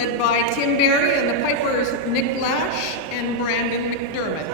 led by Tim Barry and the pipers Nick Lash and Brandon McDermott.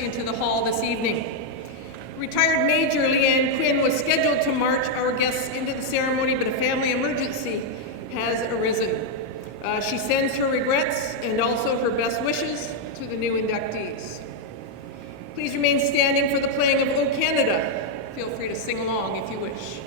Into the hall this evening. Retired Major Leanne Quinn was scheduled to march our guests into the ceremony, but a family emergency has arisen. She sends her regrets and also her best wishes to the new inductees. Please remain standing for the playing of O Canada. Feel free to sing along if you wish.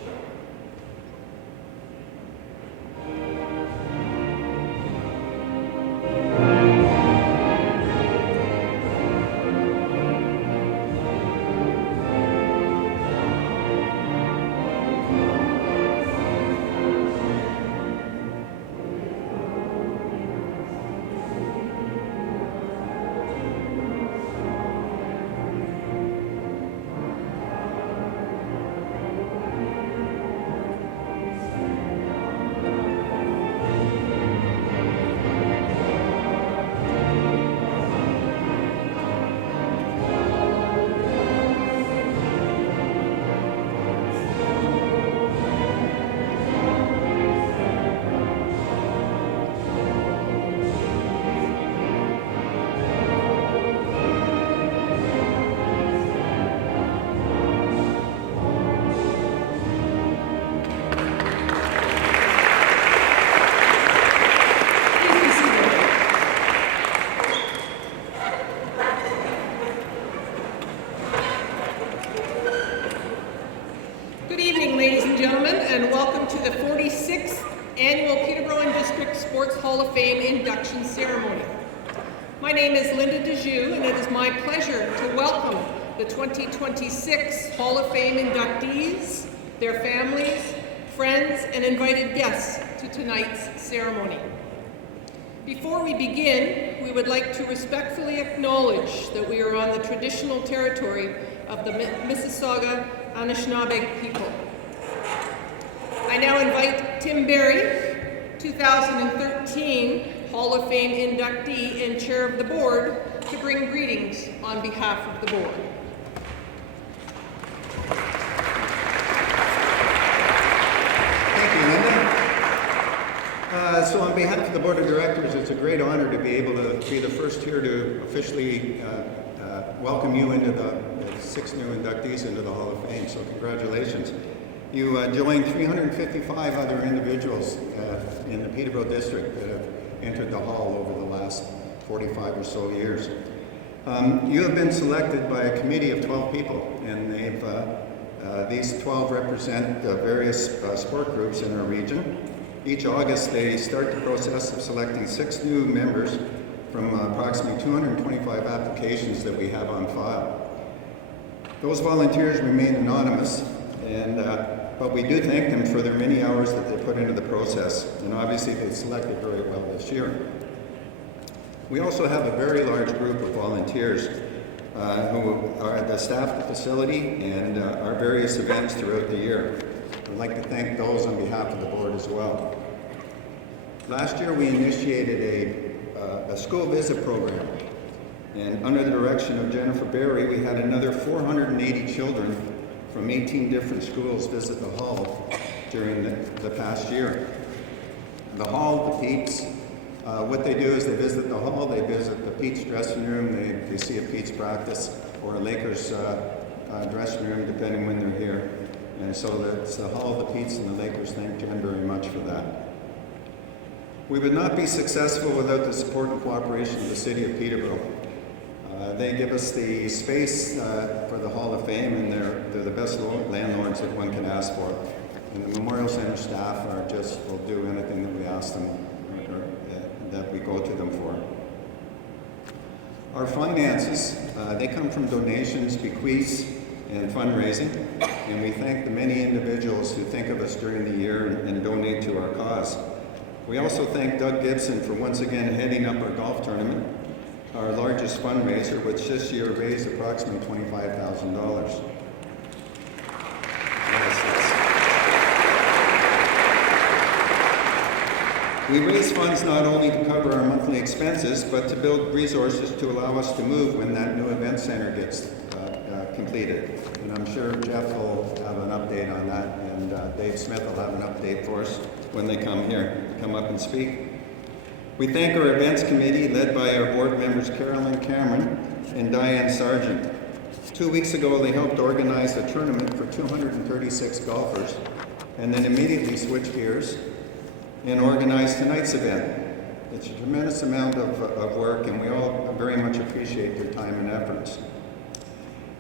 The 46th Annual Peterborough District Sports Hall of Fame Induction Ceremony. My name is Linda Dejoux, and it is my pleasure to welcome the 2026 Hall of Fame inductees, their families, friends, and invited guests to tonight's ceremony. Before we begin, we would like to respectfully acknowledge that we are on the traditional territory of the Mississauga Anishinaabe people. I now invite Tim Barry, 2013 Hall of Fame inductee and chair of the board, to bring greetings on behalf of the board. Thank you, Linda. So on behalf of the board of directors, it's a great honor to be able to be the first here to officially welcome you into the 6 new inductees into the Hall of Fame, so congratulations. You joined 355 other individuals in the Peterborough district that have entered the hall over the last 45 or so years. You have been selected by a committee of 12 people, and these 12 represent various sport groups in our region. Each August, they start the process of selecting 6 new members from approximately 225 applications that we have on file. Those volunteers remain anonymous, but we do thank them for their many hours that they put into the process, and obviously they selected very well this year. We also have a very large group of volunteers who are the staff at the facility and our various events throughout the year. I'd like to thank those on behalf of the board as well. Last year we initiated a school visit program, and under the direction of Jennifer Berry, we had another 480 children from 18 different schools visit the hall during the past year. The hall, the Pete's, what they do is they visit the hall, they visit the Pete's dressing room, they see a Pete's practice or a Lakers dressing room, depending when they're here. And so it's the hall, the Pete's, and the Lakers. Thank Jen very much for that. We would not be successful without the support and cooperation of the City of Peterborough. They give us the space for the Hall of Fame, and they're the best landlords that one can ask for. And the Memorial Center staff will do anything that we ask them, or that we go to them for. Our finances, they come from donations, bequests, and fundraising, and we thank the many individuals who think of us during the year and donate to our cause. We also thank Doug Gibson for once again heading up our golf tournament, our largest fundraiser, which this year raised approximately $25,000. We raise funds not only to cover our monthly expenses, but to build resources to allow us to move when that new event center gets completed. And I'm sure Jeff will have an update on that, and Dave Smith will have an update for us when they come up and speak. We thank our events committee, led by our board members Carolyn Cameron and Diane Sargent. 2 weeks ago, they helped organize a tournament for 236 golfers, and then immediately switched gears and organize tonight's event. It's a tremendous amount of work, and we all very much appreciate their time and efforts.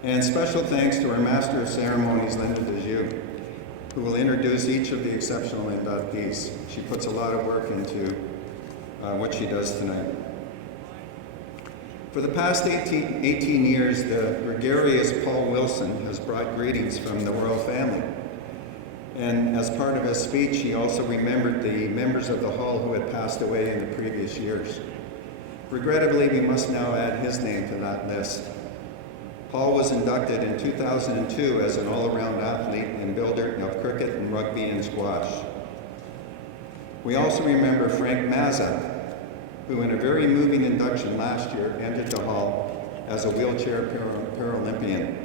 And special thanks to our Master of Ceremonies, Linda DeJu, who will introduce each of the exceptional inductees. She puts a lot of work into what she does tonight. For the past 18 years, the gregarious Paul Wilson has brought greetings from the royal family. And as part of his speech, he also remembered the members of the hall who had passed away in the previous years. Regrettably, we must now add his name to that list. Paul was inducted in 2002 as an all-around athlete and builder of cricket and rugby and squash. We also remember Frank Mazza, who in a very moving induction last year entered the hall as a wheelchair Paralympian.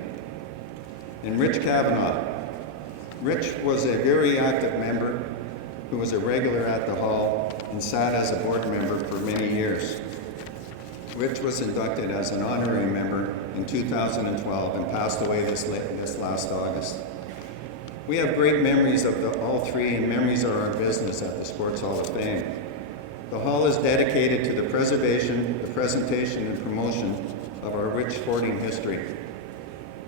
And Rich Kavanaugh. Rich was a very active member who was a regular at the hall and sat as a board member for many years. Rich was inducted as an honorary member in 2012 and passed away this last August. We have great memories of all three, and memories are our business at the Sports Hall of Fame. The hall is dedicated to the preservation, the presentation, and promotion of our rich sporting history.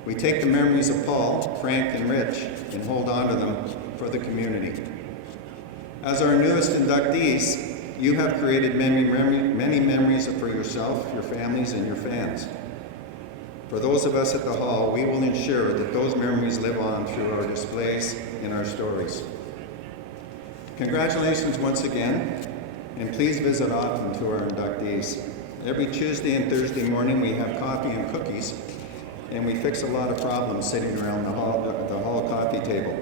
We take the memories of Paul, Frank, and Rich and hold on to them for the community. As our newest inductees, you have created many memories for yourself, your families, and your fans. For those of us at the hall, we will ensure that those memories live on through our displays and our stories. Congratulations once again, and please visit often to our inductees. Every Tuesday and Thursday morning we have coffee and cookies, and we fix a lot of problems sitting around the hall coffee table.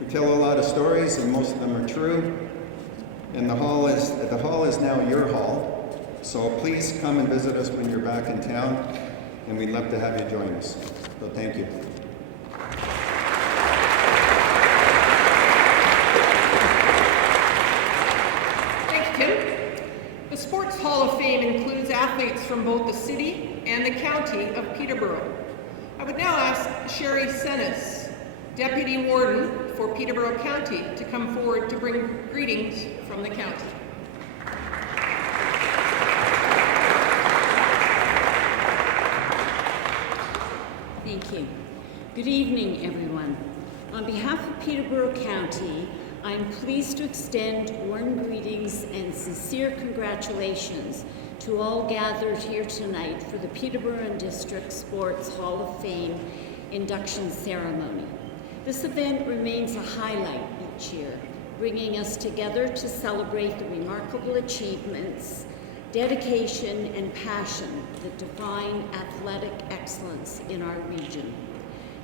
We tell a lot of stories, and most of them are true. And the hall is now your hall, so please come and visit us when you're back in town, and we'd love to have you join us. So thank you. Thanks, Tim. The Sports Hall of Fame includes athletes from both the city and the county of Peterborough. I would now ask Sherry Senes, Deputy Warden for Peterborough County, to come forward to bring greetings from the county. Thank you. Good evening, everyone. On behalf of Peterborough County, I'm pleased to extend warm greetings and sincere congratulations to all gathered here tonight for the Peterborough and District Sports Hall of Fame induction ceremony. This event remains a highlight each year, bringing us together to celebrate the remarkable achievements dedication, and passion that define athletic excellence in our region.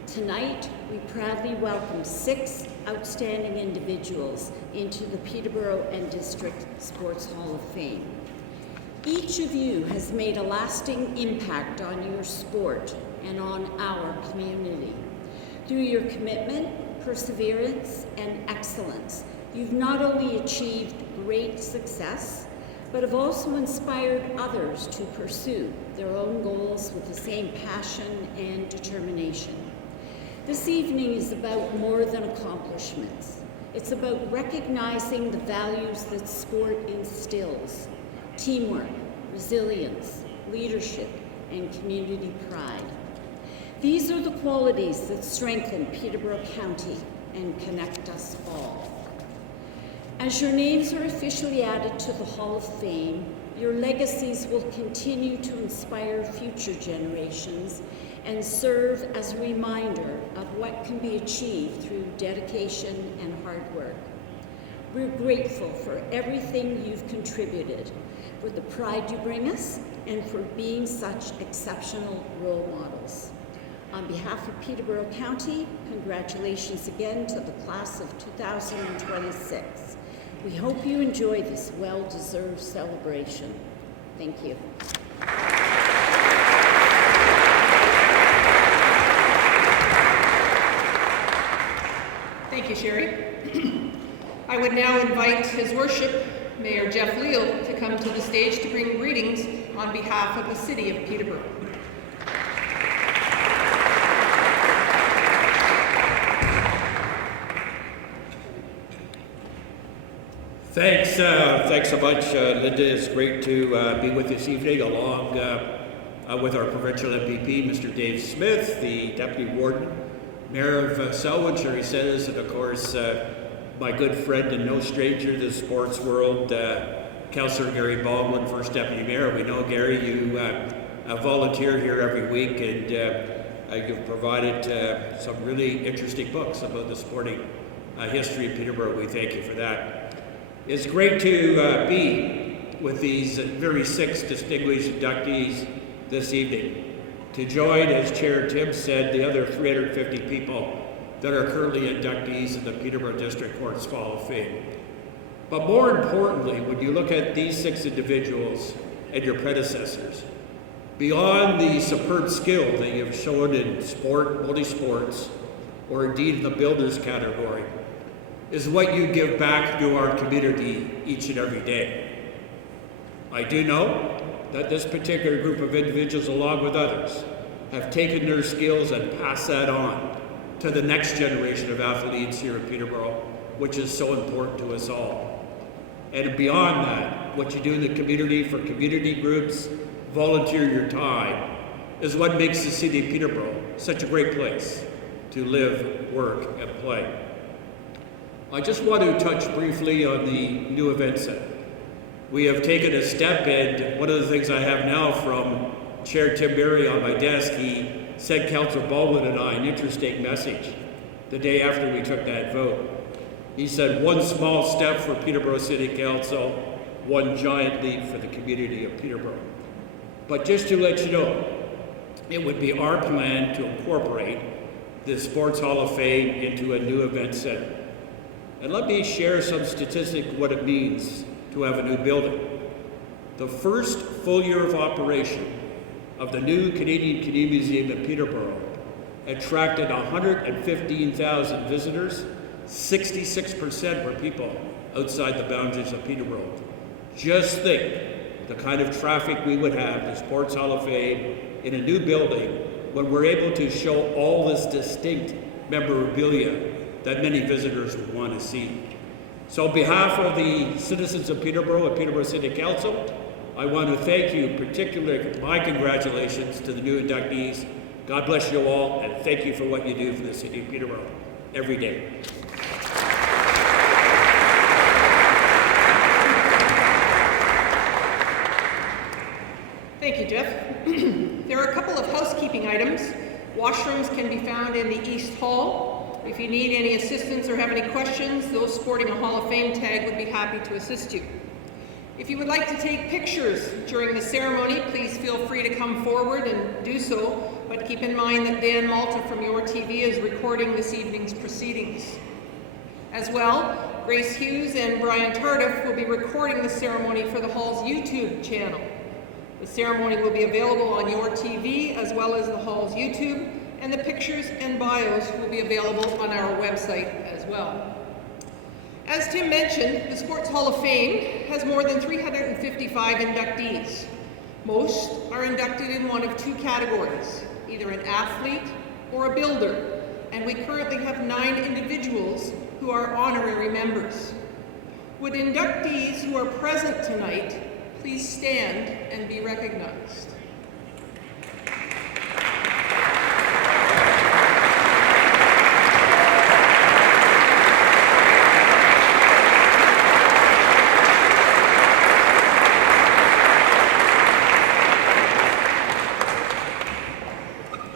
Tonight, we proudly welcome 6 outstanding individuals into the Peterborough and District Sports Hall of Fame. Each of you has made a lasting impact on your sport and on our community. Through your commitment, perseverance, and excellence, you've not only achieved great success, but have also inspired others to pursue their own goals with the same passion and determination. This evening is about more than accomplishments. It's about recognizing the values that sport instills: teamwork, resilience, leadership, and community pride. These are the qualities that strengthen Peterborough County and connect us all. As your names are officially added to the Hall of Fame, your legacies will continue to inspire future generations and serve as a reminder of what can be achieved through dedication and hard work. We're grateful for everything you've contributed, for the pride you bring us, and for being such exceptional role models. On behalf of Peterborough County, congratulations again to the class of 2026. We hope you enjoy this well-deserved celebration. Thank you. Thank you, Sherry. I would now invite His Worship, Mayor Jeff Leal, to come to the stage to bring greetings on behalf of the City of Peterborough. Thanks so much, Linda. It's great to be with this evening, along with our provincial MPP, Mr. Dave Smith, the Deputy Warden, Mayor of Selwyn, Sherry says, and of course, my good friend and no stranger to the sports world, Councillor Gary Baldwin, First Deputy Mayor. We know, Gary, you volunteer here every week, and you've provided some really interesting books about the sporting history of Peterborough. We thank you for that. It's great to be with these very 6 distinguished inductees this evening. To join, as Chair Tim said, the other 350 people that are currently inductees in the Peterborough District Courts Hall of Fame. But more importantly, when you look at these 6 individuals and your predecessors, beyond the superb skill that you've shown in sport, multi-sports, or indeed in the builders category, is what you give back to our community each and every day. I do know that this particular group of individuals, along with others, have taken their skills and passed that on to the next generation of athletes here at Peterborough, which is so important to us all. And beyond that, what you do in the community for community groups, volunteer your time, is what makes the city of Peterborough such a great place to live, work, and play. I just want to touch briefly on the new event center. We have taken a step, and one of the things I have now from Chair Tim Berry on my desk, he sent Councillor Baldwin and I an interesting message the day after we took that vote. He said, one small step for Peterborough City Council, one giant leap for the community of Peterborough. But just to let you know, it would be our plan to incorporate the Sports Hall of Fame into a new event center. And let me share some statistics of what it means to have a new building. The first full year of operation of the new Canadian Canoe Museum in Peterborough attracted 115,000 visitors. 66% were people outside the boundaries of Peterborough. Just think the kind of traffic we would have, the Sports Hall of Fame, in a new building when we're able to show all this distinct memorabilia that many visitors would want to see. So on behalf of the citizens of Peterborough and Peterborough City Council, I want to thank you, particularly my congratulations to the new inductees. God bless you all, and thank you for what you do for the city of Peterborough every day. Thank you, Jeff. There are a couple of housekeeping items. Washrooms can be found in the East Hall. If you need any assistance or have any questions, those sporting a Hall of Fame tag would be happy to assist you. If you would like to take pictures during the ceremony, please feel free to come forward and do so, but keep in mind that Dan Malta from Your TV is recording this evening's proceedings. As well, Grace Hughes and Brian Tardif will be recording the ceremony for the Hall's YouTube channel. The ceremony will be available on Your TV as well as the Hall's YouTube, and the pictures and bios will be available on our website as well. As Tim mentioned, the Sports Hall of Fame has more than 355 inductees. Most are inducted in one of two categories, either an athlete or a builder, and we currently have 9 individuals who are honorary members. Would inductees who are present tonight please stand and be recognized?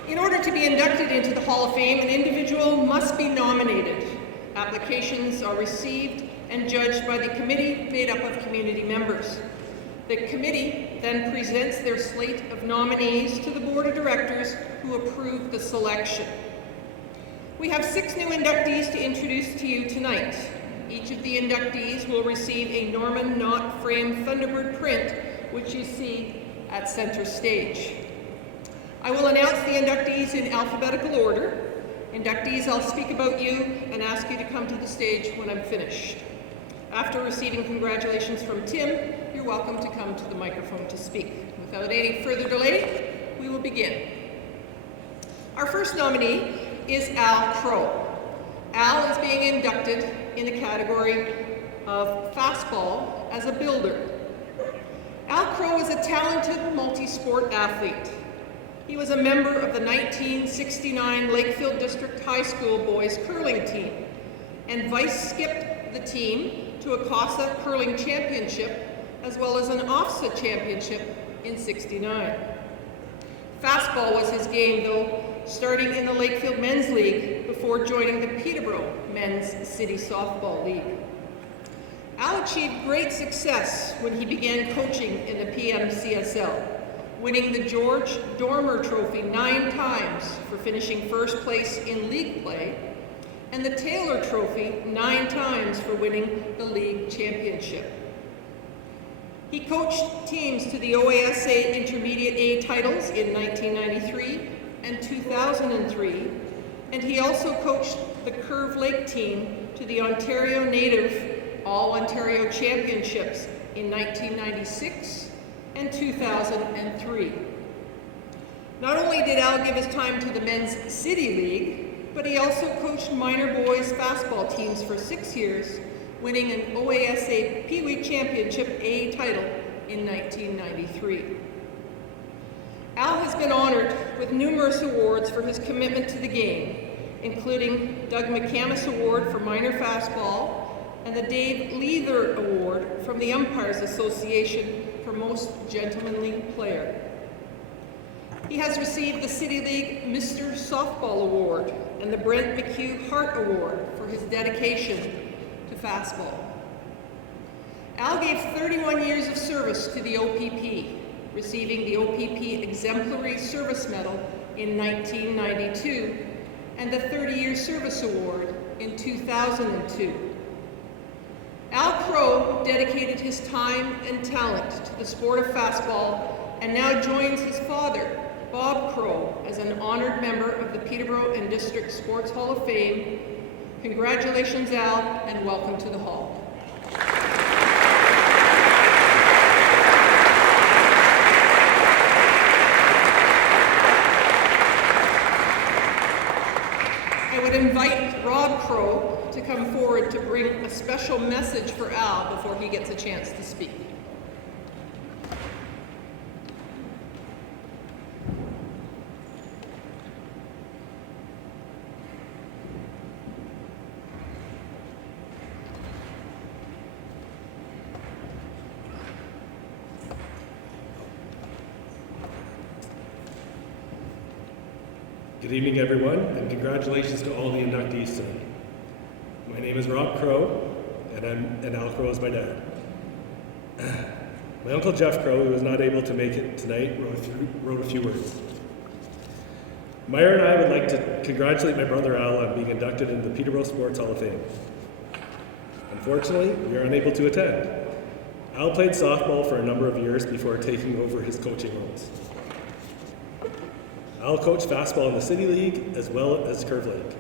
In order to be inducted into the Hall of Fame, an individual must be nominated. Applications are received and judged by the committee made up of community members. The committee then presents their slate of nominees to the board of directors who approve the selection. We have 6 new inductees to introduce to you tonight. Each of the inductees will receive a Norman Knott framed Thunderbird print, which you see at center stage. I will announce the inductees in alphabetical order. Inductees, I'll speak about you and ask you to come to the stage when I'm finished. After receiving congratulations from Tim, you're welcome to come to the microphone to speak. Without any further delay, we will begin. Our first nominee is Al Crow. Al is being inducted in the category of fastball as a builder. Al Crow is a talented multi-sport athlete. He was a member of the 1969 Lakefield District High School boys curling team and vice-skipped the team to a CASA curling championship as well as an OFSA championship in '69. Fastball was his game though, starting in the Lakefield Men's League before joining the Peterborough Men's City Softball League. Al achieved great success when he began coaching in the PMCSL, winning the George Dormer Trophy 9 times for finishing first place in league play, and the Taylor Trophy 9 times for winning the league championship. He coached teams to the OASA Intermediate A titles in 1993 and 2003, and he also coached the Curve Lake team to the Ontario Native All-Ontario Championships in 1996 and 2003. Not only did Al give his time to the Men's City League, but he also coached minor boys fastball teams for 6 years, winning an OASA Pee Wee Championship A title in 1993. Al has been honored with numerous awards for his commitment to the game, including Doug McCamus Award for minor fastball and the Dave Leather Award from the Umpires Association for most gentlemanly player. He has received the City League Mr. Softball Award and the Brent McHugh Hart Award for his dedication to fastball. Al gave 31 years of service to the OPP, receiving the OPP Exemplary Service Medal in 1992 and the 30-Year Service Award in 2002. Al Crow dedicated his time and talent to the sport of fastball and now joins his father, Bob Crow, as an honored member of the Peterborough and District Sports Hall of Fame. Congratulations, Al, and welcome to the Hall. I would invite Rob Crow to come forward to bring a special message for Al before he gets a chance to speak. Good evening, everyone, and congratulations to all the inductees tonight. My name is Rob Crow, and Al Crow is my dad. My uncle Jeff Crow, who was not able to make it tonight, wrote a few words. Meyer and I would like to congratulate my brother Al on being inducted into the Peterborough Sports Hall of Fame. Unfortunately, we are unable to attend. Al played softball for a number of years before taking over his coaching roles. Al coached fastball in the City League as well as Curve League,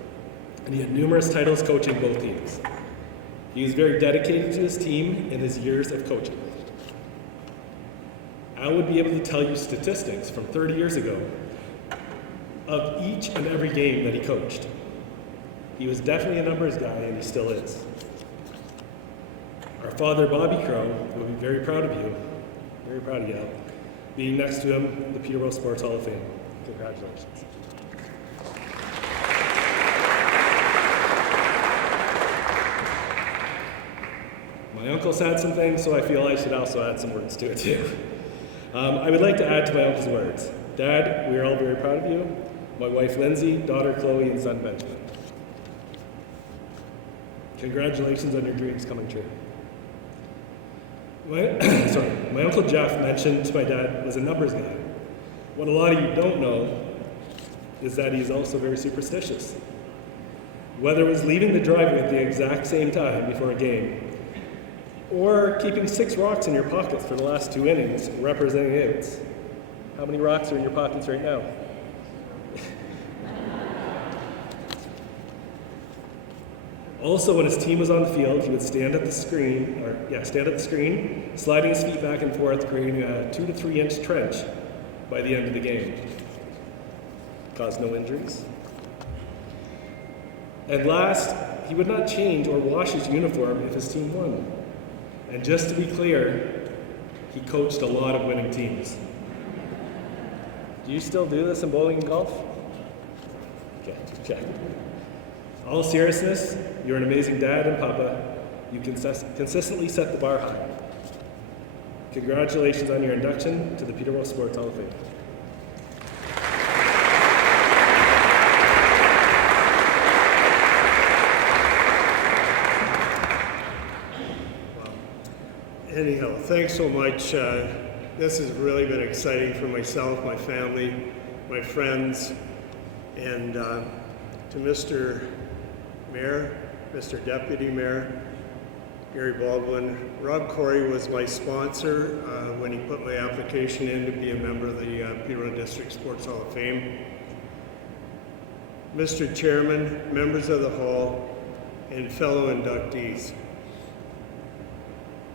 and he had numerous titles coaching both teams. He was very dedicated to his team in his years of coaching. Al would be able to tell you statistics from 30 years ago of each and every game that he coached. He was definitely a numbers guy, and he still is. Our father, Bobby Crow, will be very proud of you, Al, being next to him in the Peterborough Sports Hall of Fame. Congratulations. My uncle said some things, so I feel I should also add some words to it too. I would like to add to my uncle's words. Dad, we are all very proud of you. My wife Lindsay, daughter Chloe, and son Benjamin. Congratulations on your dreams coming true. My Uncle Jeff mentioned my dad was a numbers guy. What a lot of you don't know is that he's also very superstitious. Whether it was leaving the driveway at the exact same time before a game, or keeping 6 rocks in your pockets for the last 2 innings, representing outs. How many rocks are in your pockets right now? Also, when his team was on the field, he would stand at the screen, sliding his feet back and forth, creating a 2 to 3 inch trench by the end of the game. Caused no injuries. And last, he would not change or wash his uniform if his team won. And just to be clear, he coached a lot of winning teams. Do you still do this in bowling and golf? Okay. All seriousness, you're an amazing dad and papa. You consistently set the bar high. Congratulations on your induction to the Peterborough Sports Hall of Fame. Anyhow, thanks so much. This has really been exciting for myself, my family, my friends, and to Mr. Mayor, Mr. Deputy Mayor, Gary Baldwin. Rob Corey was my sponsor when he put my application in to be a member of the Peterborough District Sports Hall of Fame. Mr. Chairman, members of the Hall, and fellow inductees.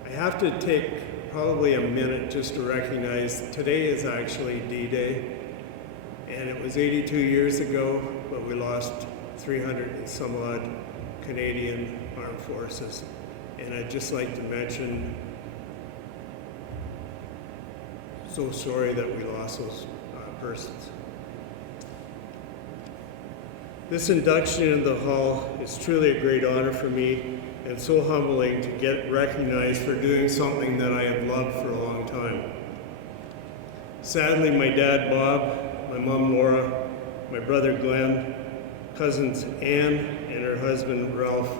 I have to take probably a minute just to recognize today is actually D-Day, and it was 82 years ago, but we lost 300 and some odd Canadian armed forces. And I'd just like to mention, so sorry that we lost those persons. This induction into the Hall is truly a great honor for me and so humbling to get recognized for doing something that I have loved for a long time. Sadly, my dad Bob, my mom Laura, my brother Glenn, cousins Ann and her husband Ralph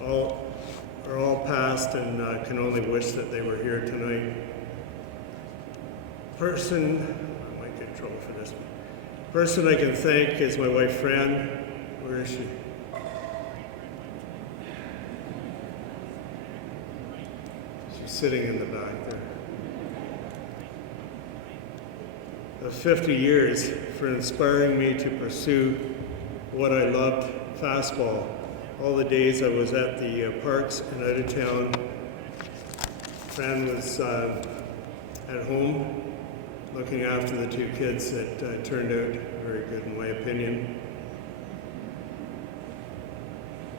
are all passed, and can only wish that they were here tonight. I might get in trouble for this one. Person I can thank is my wife Fran. Where is she? She's sitting in the back there. 50 years for inspiring me to pursue what I loved, fastball. All the days I was at the parks and out of town. Fran was at home looking after the 2 kids that turned out very good in my opinion.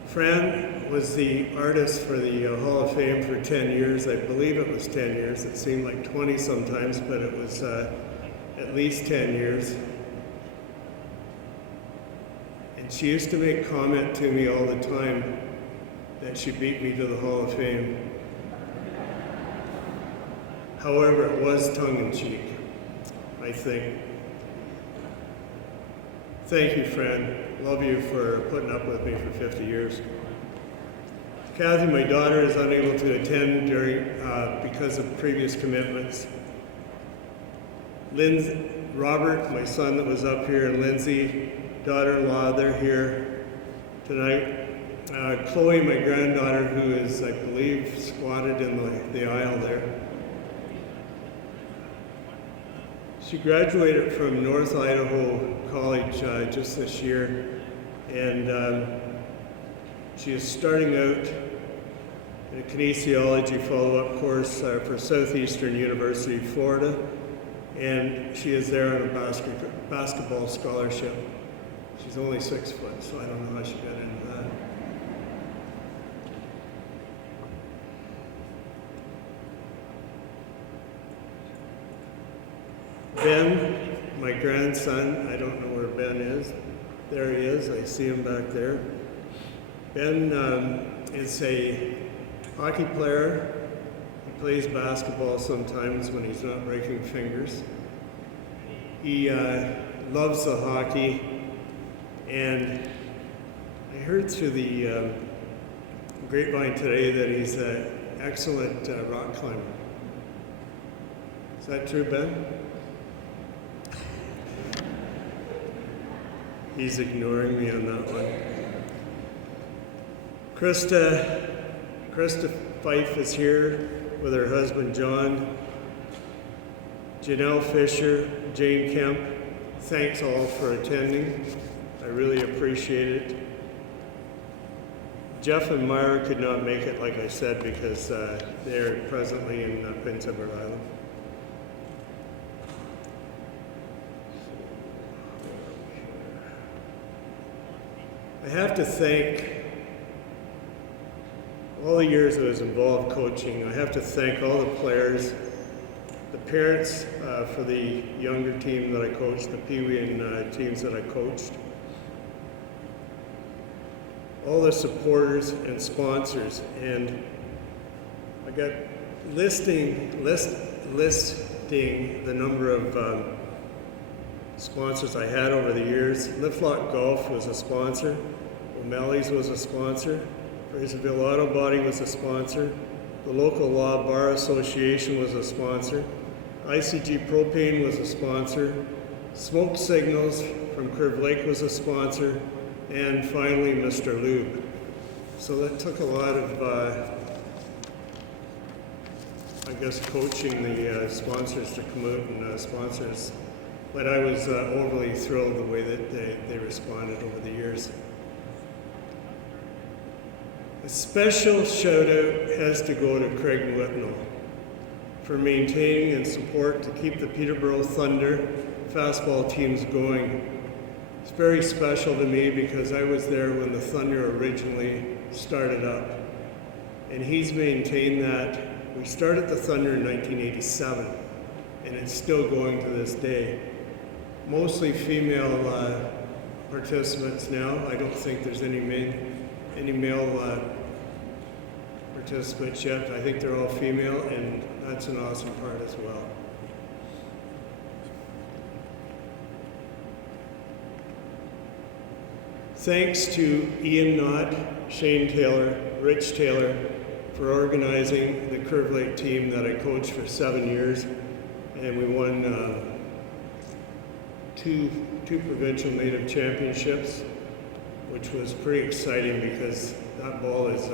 Fran was the artist for the Hall of Fame for 10 years. I believe it was 10 years. It seemed like 20 sometimes, but it was at least 10 years. And she used to make comment to me all the time that she beat me to the Hall of Fame. However, it was tongue-in-cheek, I think. Thank you, Fran. Love you for putting up with me for 50 years. Kathy, my daughter, is unable to attend because of previous commitments. Robert, my son that was up here, and Lindsay, daughter-in-law, they're here tonight. Chloe, my granddaughter, who is, I believe, squatted in the aisle there. She graduated from North Idaho College just this year, and she is starting out in a kinesiology follow-up course for Southeastern University, Florida, and she is there on a basketball scholarship. She's only 6 foot, so I don't know how she got into that. Ben, my grandson, I don't know where Ben is. There he is, I see him back there. Ben is a hockey player. He plays basketball sometimes when he's not breaking fingers. He loves the hockey, and I heard through the grapevine today that he's an excellent rock climber. Is that true, Ben? He's ignoring me on that one. Krista Fife is here with her husband John. Janelle Fisher, Jane Kemp, thanks all for attending. I really appreciate it. Jeff and Myra could not make it, like I said, because they're presently in Prince Edward Island. I have to thank all the years I was involved coaching. I have to thank all the players, the parents for the younger team that I coached, the Pee Wee and teams that I coached, all the supporters and sponsors, and I got listing the number of sponsors I had over the years. Liftlock Golf was a sponsor. O'Malley's was a sponsor. Fraserville Auto Body was a sponsor. The local Law Bar Association was a sponsor. ICG Propane was a sponsor. Smoke Signals from Curve Lake was a sponsor. And finally, Mr. Lube. So that took a lot of, coaching the sponsors to come out and sponsor us. But I was overly thrilled the way that they responded over the years. A special shout out has to go to Craig Whitnell for maintaining and support to keep the Peterborough Thunder fastball teams going. It's very special to me because I was there when the Thunder originally started up. And he's maintained that. We started the Thunder in 1987, and it's still going to this day. Mostly female participants now. I don't think there's any male participants yet. I think they're all female, and that's an awesome part as well. Thanks to Ian Knott, Shane Taylor, Rich Taylor for organizing the Curve Lake team that I coached for 7 years, and we won two provincial native championships, which was pretty exciting because that ball is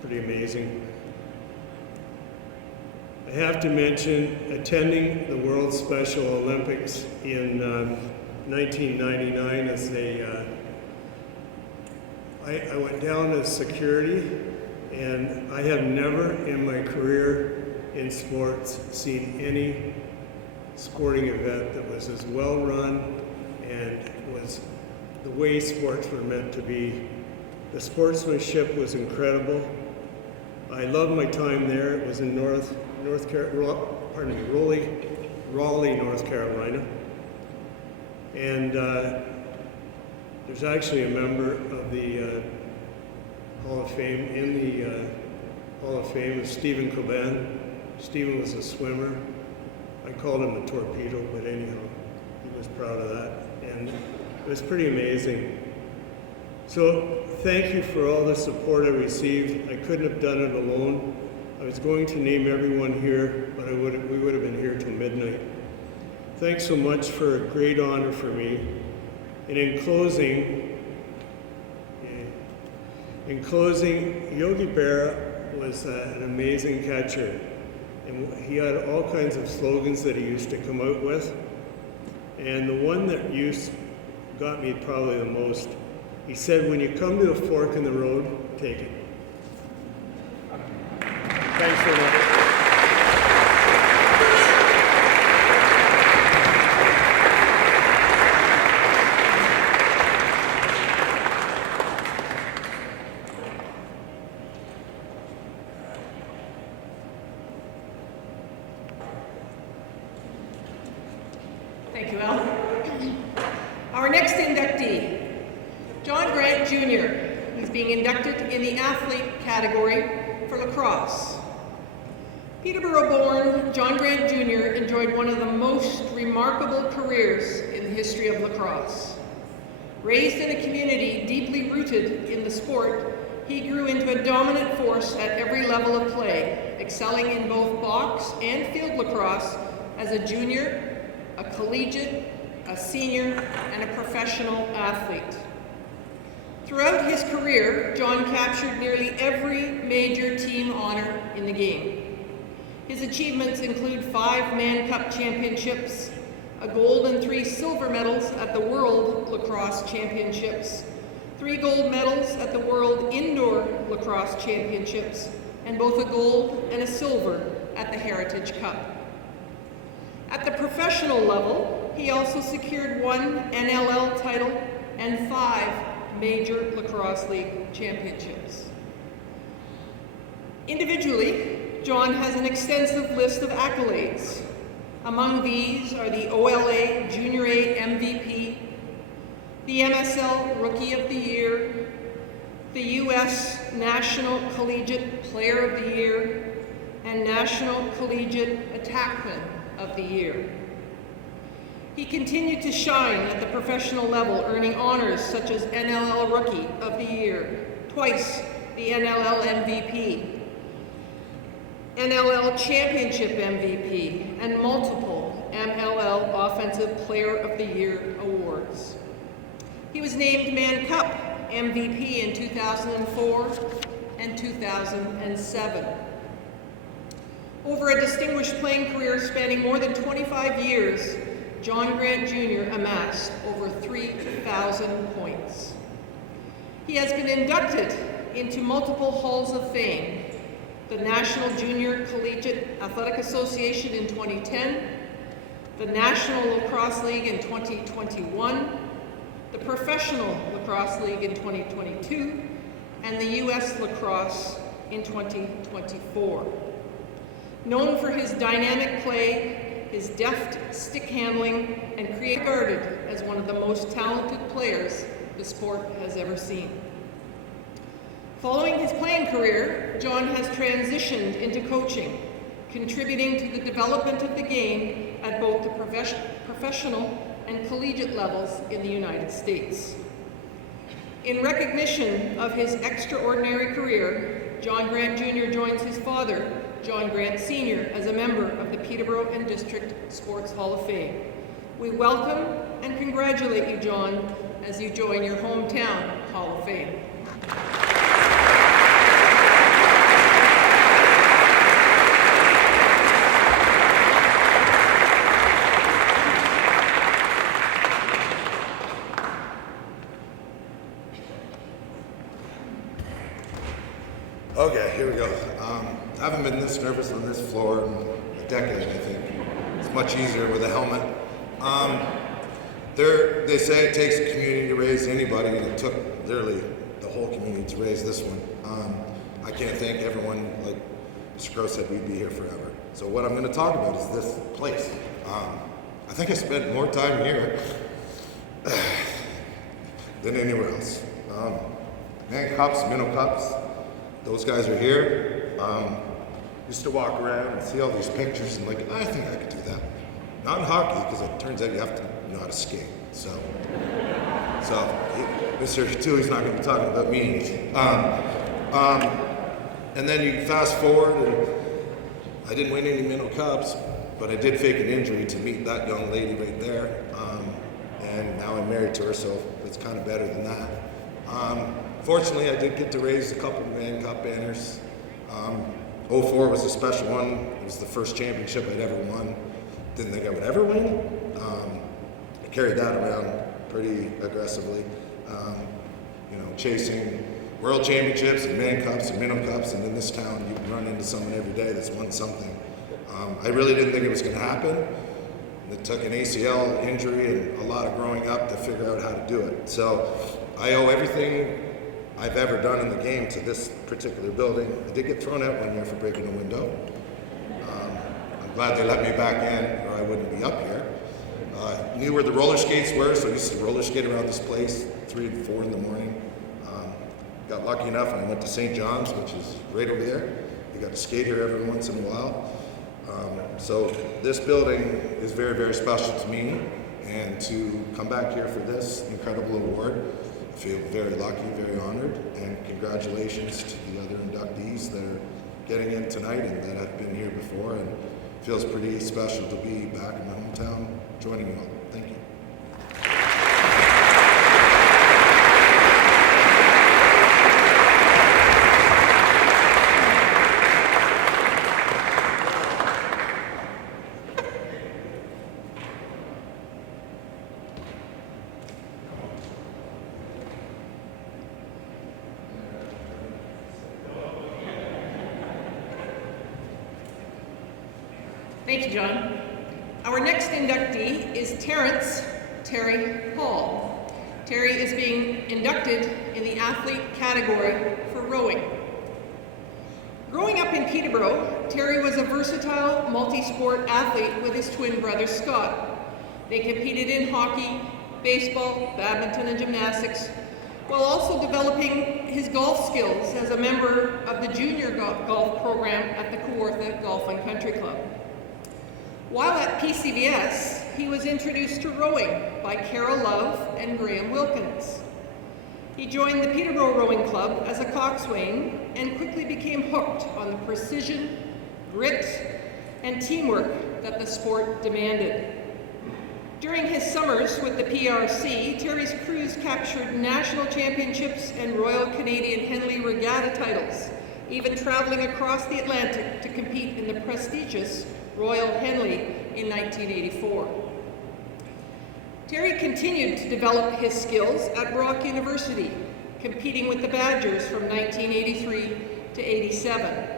pretty amazing. I have to mention attending the World Special Olympics in 1999 as I went down as security, and I have never in my career in sports seen any sporting event that was as well run and was the way sports were meant to be. The sportsmanship was incredible. I loved my time there. It was in Raleigh, North Carolina. And there's actually a member of the Hall of Fame, in the Hall of Fame, is Stephen Coban. Stephen was a swimmer. I called him a torpedo, but anyhow, he was proud of that. And it was pretty amazing. So thank you for all the support I received. I couldn't have done it alone. I was going to name everyone here, but we would have been here till midnight. Thanks so much for a great honor for me. And in closing, Yogi Berra was an amazing catcher. And he had all kinds of slogans that he used to come out with. And the one that got me probably the most, he said, when you come to a fork in the road, take it. Thanks so much. Thank you, Al. Our next inductee, John Grant Jr. He's being inducted in the athlete category for lacrosse. Peterborough-born John Grant Jr. enjoyed one of the most remarkable careers in the history of lacrosse. Raised in a community deeply rooted in the sport, he grew into a dominant force at every level of play, excelling in both box and field lacrosse as a junior, a collegiate, a senior, and a professional athlete. Throughout his career, John captured nearly every major team honor in the game. His achievements include 5 Mann Cup championships, a gold and 3 silver medals at the World Lacrosse Championships, 3 gold medals at the World Indoor Lacrosse Championships, and both a gold and a silver at the Heritage Cup. At the professional level, he also secured 1 NLL title and 5 major lacrosse league championships. Individually, John has an extensive list of accolades. Among these are the OLA Junior A MVP, the MSL Rookie of the Year, the U.S. National Collegiate Player of the Year, and National Collegiate Attackman of the Year. He continued to shine at the professional level, earning honors such as NLL Rookie of the Year, twice the NLL MVP, NLL Championship MVP, and multiple MLL Offensive Player of the Year awards. He was named Mann Cup MVP in 2004 and 2007. Over a distinguished playing career spanning more than 25 years, John Grant Jr. amassed over 3,000 points. He has been inducted into multiple halls of fame: the National Junior Collegiate Athletic Association in 2010, the National Lacrosse League in 2021, the Professional Lacrosse League in 2022, and the U.S. Lacrosse in 2024. Known for his dynamic play, his deft stick handling, and regarded as one of the most talented players the sport has ever seen. Following his playing career, John has transitioned into coaching, contributing to the development of the game at both the professional and collegiate levels in the United States. In recognition of his extraordinary career, John Grant Jr. joins his father, John Grant Sr., as a member of the Peterborough and District Sports Hall of Fame. We welcome and congratulate you, John, as you join your hometown Hall of Fame. Okay, here we go. I haven't been this nervous on this floor in a decade, I think. It's much easier with a helmet. They say it takes a community to raise anybody, and it took literally the whole community to raise this one. I can't thank everyone. Like Mr. Crow said, we'd be here forever. So what I'm going to talk about is this place. I think I spent more time here than anywhere else. Man Cups, Minnow Cups, those guys are here. Used to walk around and see all these pictures and like, I think I could do that. Not in hockey, because it turns out you have to know how to skate. So So Mr. Tui's not going to be talking about me. And then you fast forward, and I didn't win any minnow cups, but I did fake an injury to meet that young lady right there. And now I'm married to her, so it's kind of better than that. Fortunately, I did get to raise a couple of Man Cup banners. 04 was a special one. It was the first championship I'd ever won. Didn't think I would ever win. I carried that around pretty aggressively. Chasing world championships and Man Cups and Minnow Cups, and in this town you run into someone every day that's won something. I really didn't think it was going to happen. It took an ACL injury and a lot of growing up to figure out how to do it. So I owe everything I've ever done in the game to this particular building. I did get thrown out one year for breaking a window. I'm glad they let me back in, or I wouldn't be up here. Knew where the roller skates were, so I used to roller skate around this place 3 to 4 in the morning. Got lucky enough and I went to St. John's, which is right over there. You got to skate here every once in a while. So this building is very, very special to me, and to come back here for this incredible award, I feel very lucky, very honored, and congratulations to the other inductees that are getting in tonight and that have been here before, and it feels pretty special to be back in my hometown joining you all. Thank you. Thank you, John. Our next inductee is Terry Hall. Terry is being inducted in the athlete category for rowing. Growing up in Peterborough, Terry was a versatile multi-sport athlete with his twin brother Scott. They competed in hockey, baseball, badminton, and gymnastics, while also developing his golf skills as a member of the junior golf program at the Kawartha Golf and Country Club. While at PCBS, he was introduced to rowing by Carol Love and Graham Wilkins. He joined the Peterborough Rowing Club as a coxswain and quickly became hooked on the precision, grit, and teamwork that the sport demanded. During his summers with the PRC, Terry's crews captured national championships and Royal Canadian Henley Regatta titles, even traveling across the Atlantic to compete in the prestigious Royal Henley in 1984. Terry continued to develop his skills at Brock University, competing with the Badgers from 1983 to 87.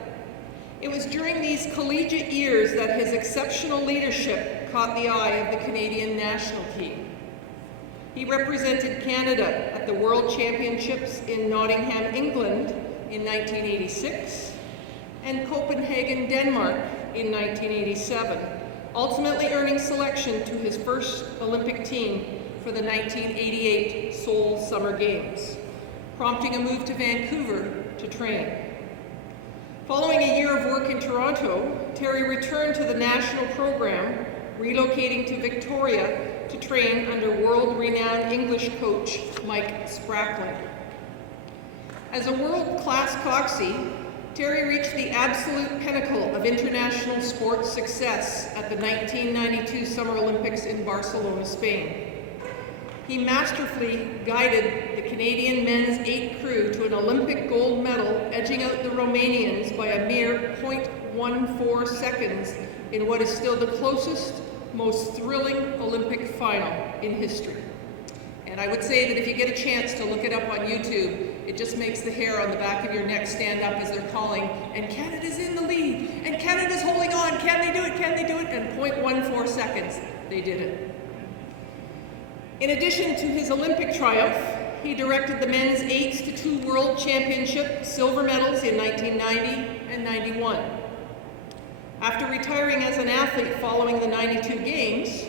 It was during these collegiate years that his exceptional leadership caught the eye of the Canadian national team. He represented Canada at the World Championships in Nottingham, England in 1986, and Copenhagen, Denmark in 1987, ultimately earning selection to his first Olympic team for the 1988 Seoul Summer Games, prompting a move to Vancouver to train. Following a year of work in Toronto, Terry returned to the national program, relocating to Victoria to train under world-renowned English coach Mike Sprackling. As a world-class coxie, Terry reached the absolute pinnacle of international sports success at the 1992 Summer Olympics in Barcelona, Spain. He masterfully guided the Canadian men's 8 crew to an Olympic gold medal, edging out the Romanians by a mere 0.14 seconds in what is still the closest, most thrilling Olympic final in history. And I would say that if you get a chance to look it up on YouTube, it just makes the hair on the back of your neck stand up as they're calling, and Canada's in the lead, and Canada's holding on, can they do it, can they do it? And 0.14 seconds, they did it. In addition to his Olympic triumph, he directed the men's 8s to 2 World Championship silver medals in 1990 and 91. After retiring as an athlete following the 92 Games,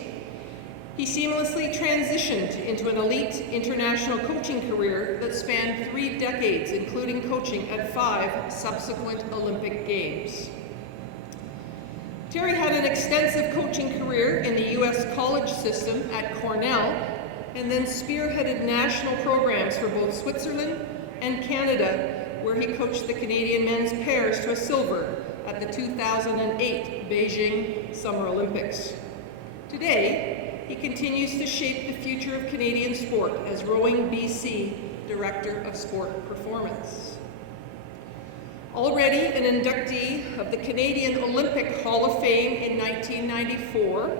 he seamlessly transitioned into an elite international coaching career that spanned 3 decades, including coaching at 5 subsequent Olympic Games. Terry had an extensive coaching career in the U.S. college system at Cornell and then spearheaded national programs for both Switzerland and Canada, where he coached the Canadian men's pairs to a silver at the 2008 Beijing Summer Olympics. Today, he continues to shape the future of Canadian sport as Rowing BC Director of Sport Performance. Already an inductee of the Canadian Olympic Hall of Fame in 1994,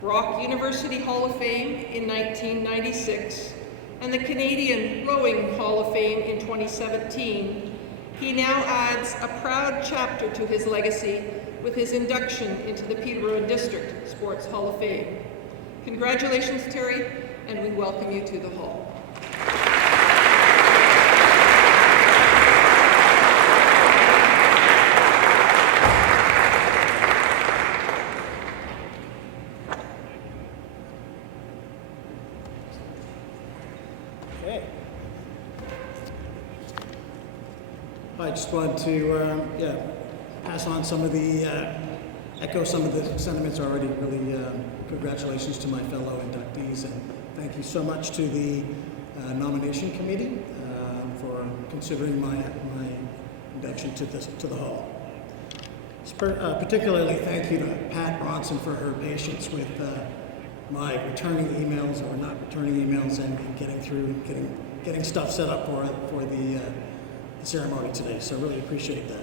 Brock University Hall of Fame in 1996, and the Canadian Rowing Hall of Fame in 2017, he now adds a proud chapter to his legacy with his induction into the Peterborough District Sports Hall of Fame. Congratulations, Terry, and we welcome you to the Hall. I just wanted to pass on some of the, echo some of the sentiments already. Really, congratulations to my fellow inductees, and thank you so much to the nomination committee for considering my induction to the Hall. Particularly thank you to Pat Bronson for her patience with my returning emails or not returning emails and getting stuff set up for the ceremony today, so really appreciate that.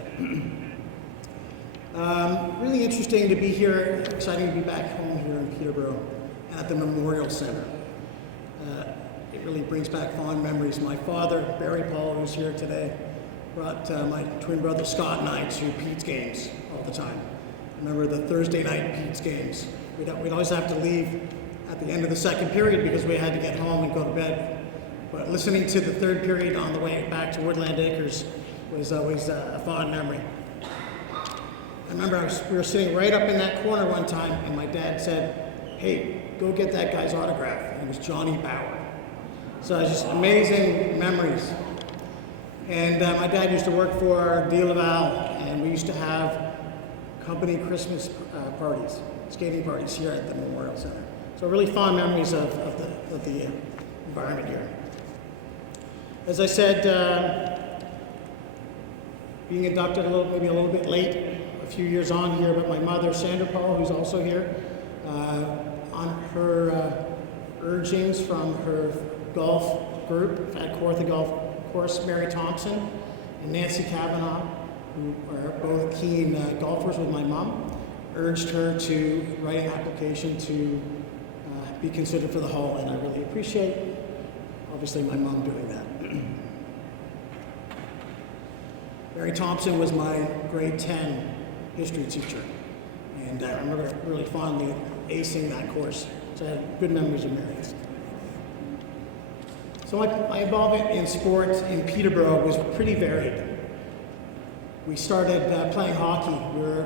Really interesting to be here, exciting to be back home here in Peterborough at the Memorial Center. It really brings back fond memories. My father, Barry Paul, who's here today, brought my twin brother Scott and I to Pete's games all the time. I remember the Thursday night Pete's games. We'd always have to leave at the end of the second period because we had to get home and go to bed. But listening to the third period on the way back to Woodland Acres was always a fond memory. I remember we were sitting right up in that corner one time, and my dad said, "Hey, go get that guy's autograph." And it was Johnny Bauer. So it's just amazing memories. And my dad used to work for De Laval, and we used to have company Christmas parties, skating parties here at the Memorial Center. So really fond memories of the environment here. As I said, being inducted maybe a little bit late, a few years on here, but my mother, Sandra Paul, who's also here, on her urgings from her golf group at Kawartha Golf Course, Mary Thompson and Nancy Cavanaugh, who are both keen golfers with my mom, urged her to write an application to be considered for the Hall, and I really appreciate, obviously, my mom doing that. Mary Thompson was my grade 10 history teacher, and I remember really fondly acing that course, so I had good memories of Mary. So my involvement in sports in Peterborough was pretty varied. We started playing hockey. We were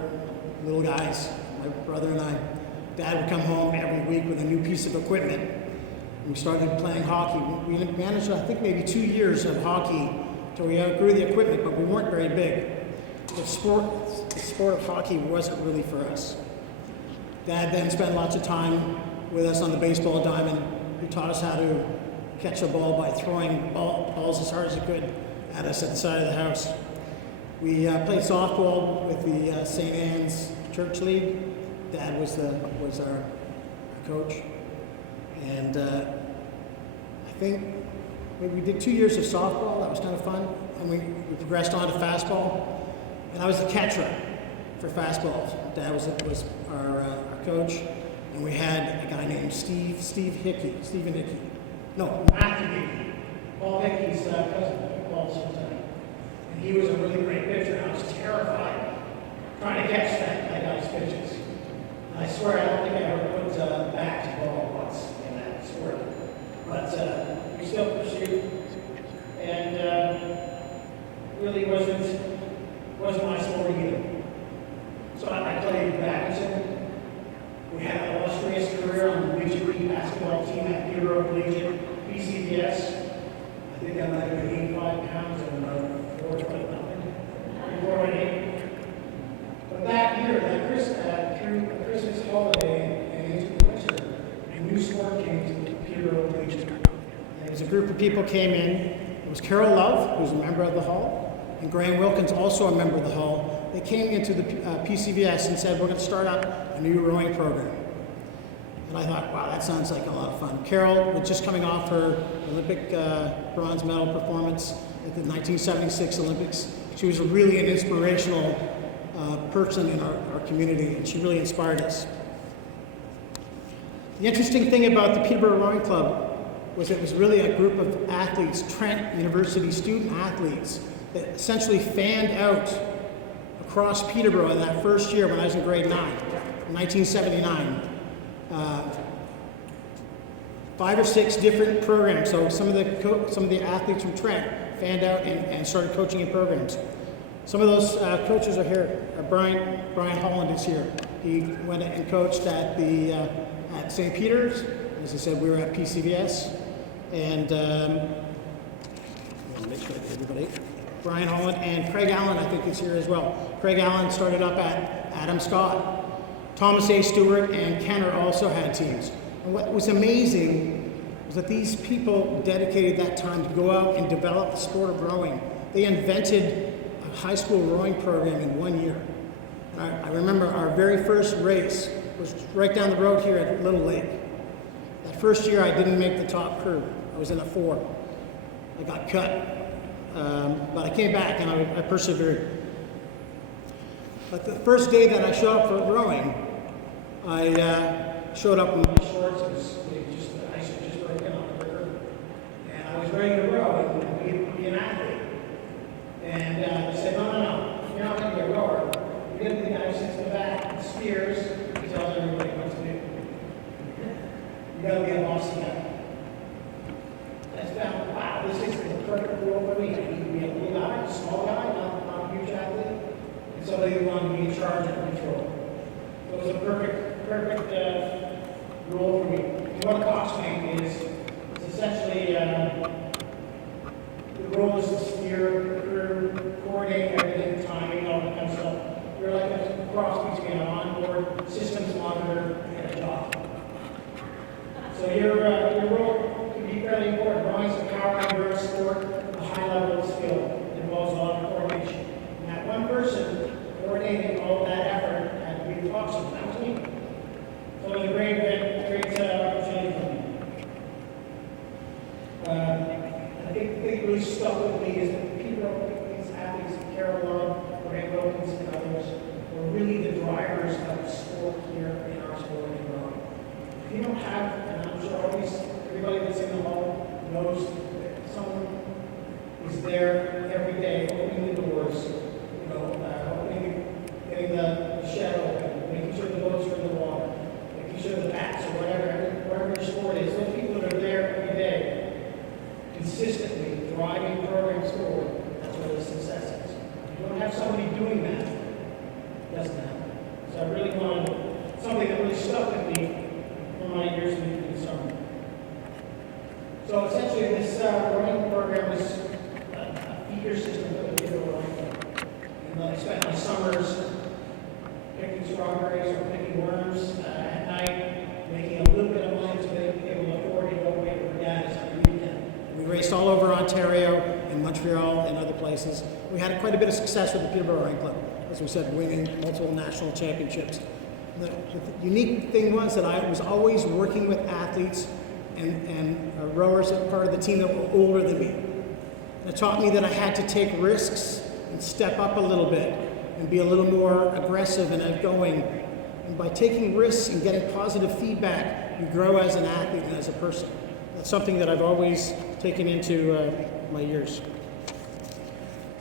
little guys, my brother and I. Dad would come home every week with a new piece of equipment, and we started playing hockey. We managed, I think, maybe 2 years of hockey till we outgrew the equipment, but we weren't very big. The sport of hockey wasn't really for us. Dad then spent lots of time with us on the baseball diamond. He taught us how to catch a ball by throwing balls as hard as he could at us at the side of the house. We played softball with the St. Anne's Church League. Dad was our coach. And I think we did 2 years of softball. That was kind of fun. And we progressed on to fastball. And I was the catcher for fastballs. Dad was our coach. And we had a guy named Stephen Hickey. No, Matthew Hickey. Paul Hickey's cousin. Paul's son. And he was a really great pitcher. I was terrified trying to catch that guy's pitches. And I swear I don't think I ever put a bat to ball once in that sport. But we still pursued. And really wasn't my sport either. So I played badminton. We had an illustrious career on the Midget League basketball team at Peterborough Collegiate, PCDS. I think I might have been 85 pounds and about 4.8. But that year, through the Christmas holiday and into the winter, a new sport came to Peterborough Legion. There was a group of people came in. It was Carol Love, who's a member of the Hall, and Graham Wilkins, also a member of the Hall. They came into the PCVS and said, we're going to start up a new rowing program. And I thought, wow, that sounds like a lot of fun. Carol was just coming off her Olympic bronze medal performance at the 1976 Olympics. She was really an inspirational person in our community, and she really inspired us. The interesting thing about the Peterborough Rowing Club was it was really a group of athletes, Trent University student athletes, that essentially fanned out across Peterborough in that first year when I was in grade 9, 1979. 5 or 6 different programs. So some of the athletes from Trent fanned out and started coaching in programs. Some of those coaches are here. Brian Holland is here. He went and coached at St. Peter's. As I said, we were at PCVS. And make sure I get everybody. Brian Holland and Craig Allen, I think, is here as well. Craig Allen started up at Adam Scott. Thomas A. Stewart and Kenner also had teams. And what was amazing was that these people dedicated that time to go out and develop the sport of rowing. They invented a high school rowing program in 1 year. I remember our very first race was right down the road here at Little Lake. That first year I didn't make the top crew. I was in a 4. I got cut, but I came back and I persevered. But the first day that I showed up for rowing, I showed up in my shorts. It was just the ice was just broken on the river, and I was ready to row and be an athlete. And they said, no, you're not going to be a rower. You're going to be the guy who sits in the back and steers. He tells everybody what to do. You got to be a bossy guy. I found, wow, this is the perfect role for me. I need to be a little guy, a small guy, not a huge athlete, and somebody who wanted to be in charge and control. So it was a perfect role for me. And what a coxswain is essentially the role is to steer, crew, coordinate everything, timing, all that kind of stuff. You're like a cross between an onboard systems monitor and a job. So your role can be fairly important. Rowing is a power endurance sport, a high level of skill. It involves a lot of coordination. And that one person coordinating all of that effort had to be the coxswain. That was me. So it was a great opportunity for me. I think the thing really stuck with me is that these athletes, Carol Love, Graham Wilkins, and others, were really the drivers of the sport here in our sport in rowing. If you don't have, and I'm sure everybody that's in the hall knows that someone is there every day opening the doors, getting the shed open, making sure the boats are in the water, making sure the bats or whatever your sport is. Those people that are there every day, consistently driving programs forward, that's where the success is. If you don't have somebody doing that, it doesn't happen. So I really wanted something that really stuck with me for my years in the summer. So essentially this running program is a feeder system for the Peterborough Rowing Club. And I spent my summers picking strawberries or picking worms at night, making a little bit of money to be able to afford to go away with my dad every weekend. We raced all over Ontario and Montreal and other places. We had quite a bit of success with the Peterborough Rowing Club. As we said, winning multiple national championships. The unique thing was that I was always working with athletes and rowers as part of the team that were older than me. And it taught me that I had to take risks and step up a little bit and be a little more aggressive and outgoing. And by taking risks and getting positive feedback, you grow as an athlete and as a person. That's something that I've always taken into my years.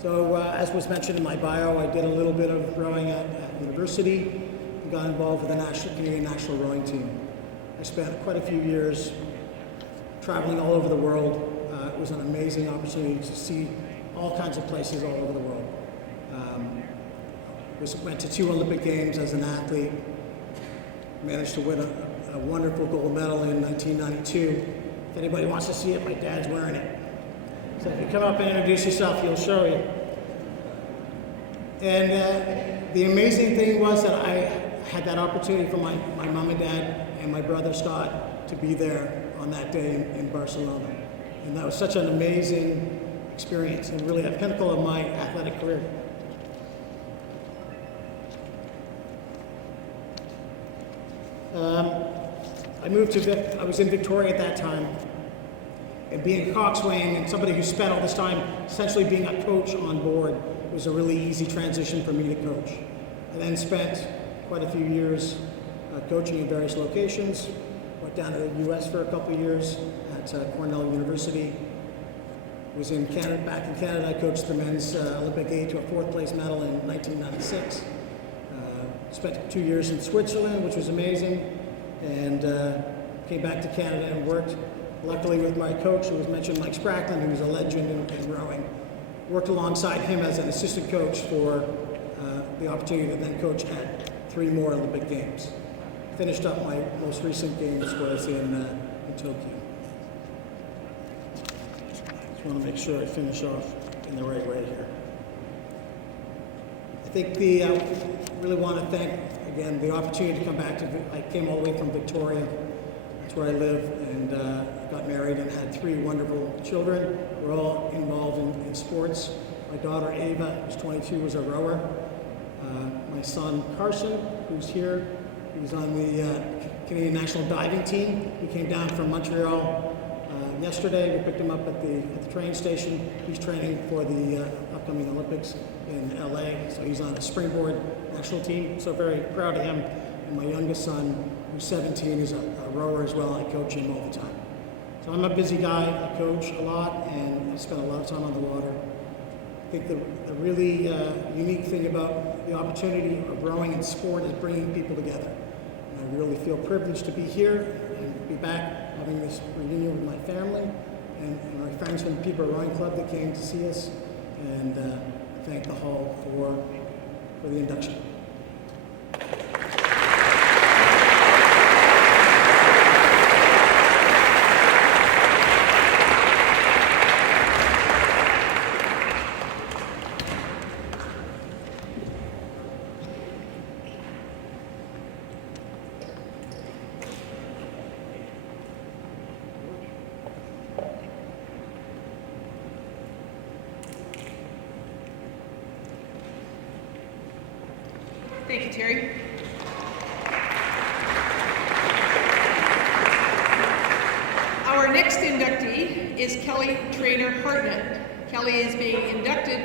So as was mentioned in my bio, I did a little bit of rowing at university and got involved with the Canadian National Rowing Team. I spent quite a few years traveling all over the world. It was an amazing opportunity to see all kinds of places all over the world. Went to 2 Olympic Games as an athlete, managed to win a wonderful gold medal in 1992. If anybody wants to see it, my dad's wearing it. So if you come up and introduce yourself, he'll show you. And the amazing thing was that I had that opportunity for my mom and dad and my brother Scott to be there on that day in Barcelona. And that was such an amazing experience and really a pinnacle of my athletic career. I was in Victoria at that time, and being a coxswain and somebody who spent all this time essentially being a coach on board was a really easy transition for me to coach. I then spent quite a few years coaching in various locations, went down to the US for a couple of years at Cornell University, was in Canada, back in Canada. I coached the men's Olympic aid to a 4th place medal in 1996. Spent 2 years in Switzerland, which was amazing, and came back to Canada and worked, luckily with my coach who was mentioned, Mike Sprackland, who was a legend in rowing. Worked alongside him as an assistant coach for the opportunity to then coach at 3 more Olympic Games. Finished up my most recent games was in Tokyo. Just want to make sure I finish off in the right way here. I think really want to thank, again, the opportunity to come back to, I came all the way from Victoria, that's where I live, and got married and had 3 wonderful children. We're all involved in sports. My daughter Ava, who's 22, was a rower. My son Carson, who's here, he's on the Canadian national diving team. He came down from Montreal yesterday. We picked him up at the train station. He's training for the upcoming Olympics in LA, so he's on the springboard national team. So very proud of him. And my youngest son, who's 17, is a rower as well. I coach him all the time. So I'm a busy guy. I coach a lot, and I spend a lot of time on the water. I think the really unique thing about the opportunity of rowing in sport is bringing people together. And I really feel privileged to be here and be back having this reunion with my family and my friends from the Peterborough Rowing Club that came to see us, and thank the Hall for the induction. Thank you, Terry. Our next inductee is Kelly Trainer Hartnett. Kelly is being inducted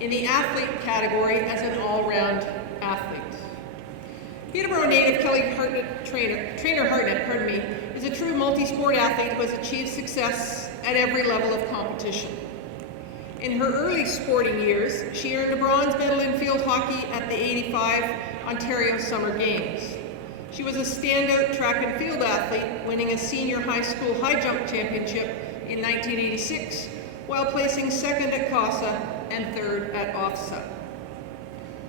in the athlete category as an all-round athlete. Peterborough native Kelly Trainer Hartnett, is a true multi-sport athlete who has achieved success at every level of competition. In her early sporting years, she earned a bronze medal in field hockey at the '85 Ontario Summer Games. She was a standout track and field athlete, winning a senior high school high jump championship in 1986, while placing 2nd at CASA and 3rd at OFSA.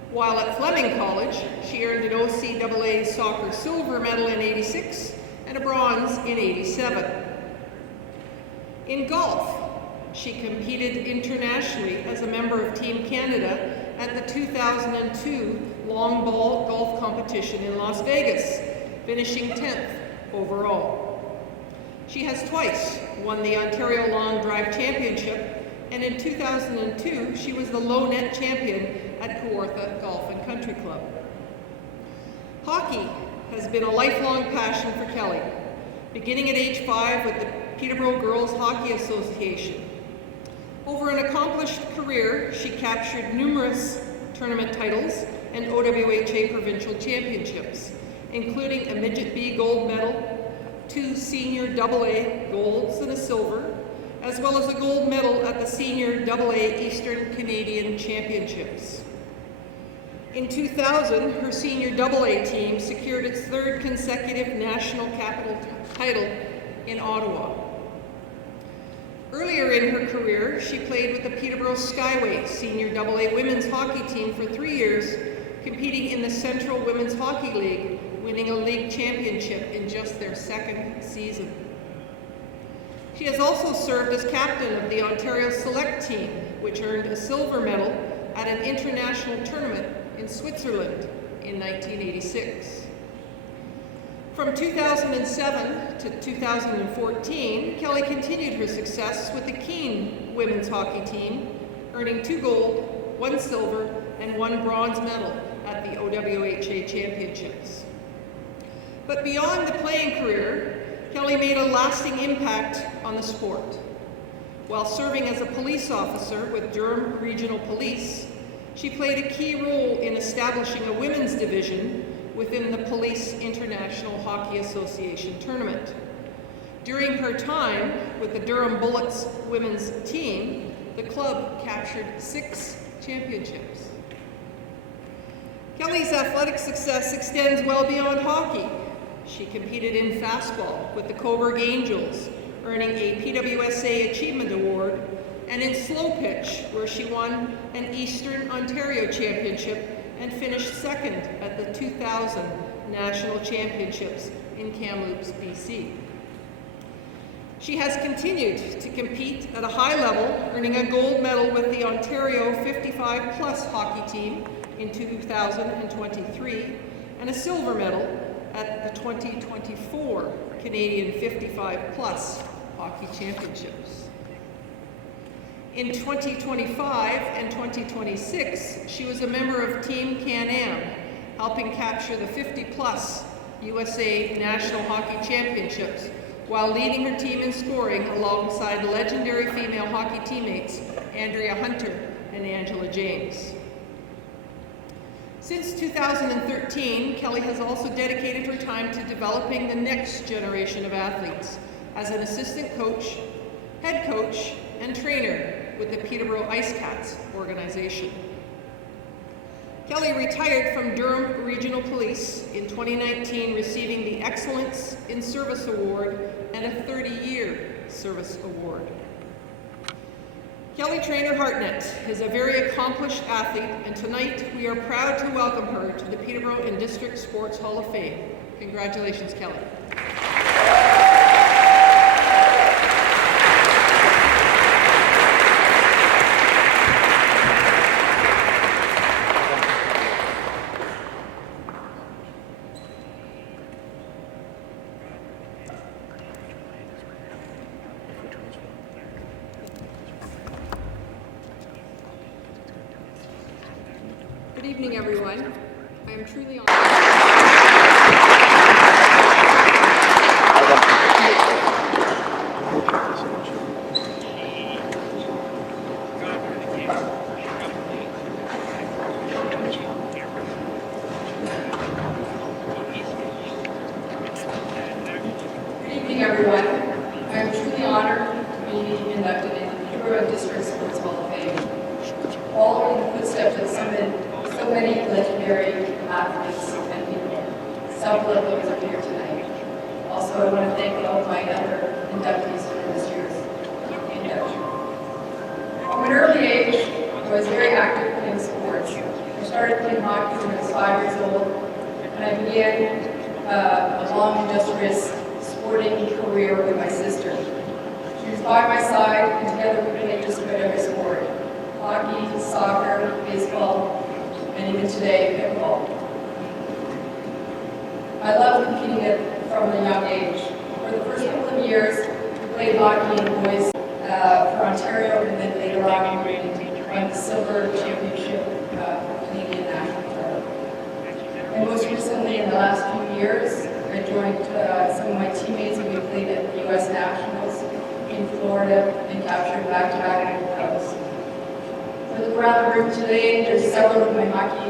While at Fleming College, she earned an OCAA soccer silver medal in '86 and a bronze in '87. In golf, she competed internationally as a member of Team Canada at the 2002 long ball golf competition in Las Vegas, finishing 10th overall. She has twice won the Ontario Long Drive Championship, and in 2002 she was the low net champion at Kawartha Golf and Country Club. Hockey has been a lifelong passion for Kelly, beginning at age 5 with the Peterborough Girls Hockey Association. Over an accomplished career, she captured numerous tournament titles and OWHA provincial championships, including a Midget B gold medal, 2 senior AA golds and a silver, as well as a gold medal at the senior AA Eastern Canadian Championships. In 2000, her senior AA team secured its 3rd consecutive national capital title in Ottawa. Earlier in her career, she played with the Peterborough Skyway Senior AA Women's Hockey team for 3 years, competing in the Central Women's Hockey League, winning a league championship in just their 2nd season. She has also served as captain of the Ontario Select team, which earned a silver medal at an international tournament in Switzerland in 1986. From 2007 to 2014, Kelly continued her success with the Keene women's hockey team, earning 2 gold, 1 silver, and 1 bronze medal at the OWHA Championships. But beyond the playing career, Kelly made a lasting impact on the sport. While serving as a police officer with Durham Regional Police, she played a key role in establishing a women's division within the Police International Hockey Association tournament. During her time with the Durham Bullets women's team, the club captured 6 championships. Kelly's athletic success extends well beyond hockey. She competed in fastball with the Coburg Angels, earning a PWSA Achievement Award, and in slow pitch, where she won an Eastern Ontario Championship and finished 2nd at the 2000 National Championships in Kamloops, BC. She has continued to compete at a high level, earning a gold medal with the Ontario 55+ hockey team in 2023 and a silver medal at the 2024 Canadian 55+ hockey championships. In 2025 and 2026, she was a member of Team Can-Am, helping capture the 50+ USA National Hockey Championships while leading her team in scoring alongside legendary female hockey teammates Andrea Hunter and Angela James. Since 2013, Kelly has also dedicated her time to developing the next generation of athletes as an assistant coach, head coach, and trainer with the Peterborough Ice Cats organization. Kelly retired from Durham Regional Police in 2019, receiving the Excellence in Service Award and a 30-year service award. Kelly Trainer Hartnett is a very accomplished athlete, and tonight we are proud to welcome her to the Peterborough and District Sports Hall of Fame. Congratulations, Kelly. Good evening, everyone. I am truly honored. Good evening, everyone. I am truly honored to be inducted into the Peterborough District Sports Hall of Fame, following the footsteps of so many legendary athletes and people. Several of those are here tonight. Also, I want to thank all of my other inductees for this year's induction. From an early age, I was very active in sports. I started playing hockey when I was 5 years old, and I began a long, industrious sporting career with my sister. She was by my side, and together we played just about every sport: hockey, soccer, baseball, and even today, pickleball. I loved competing from a young age. For the first couple of years, we played hockey in boys for Ontario, and then later on we won the silver championship for Canadian national team. And most recently, in the last few years, I joined some of my teammates, and we played at the U.S. Nationals in Florida and captured back-to-back gold medals. I look around the room today, there's several of my hockey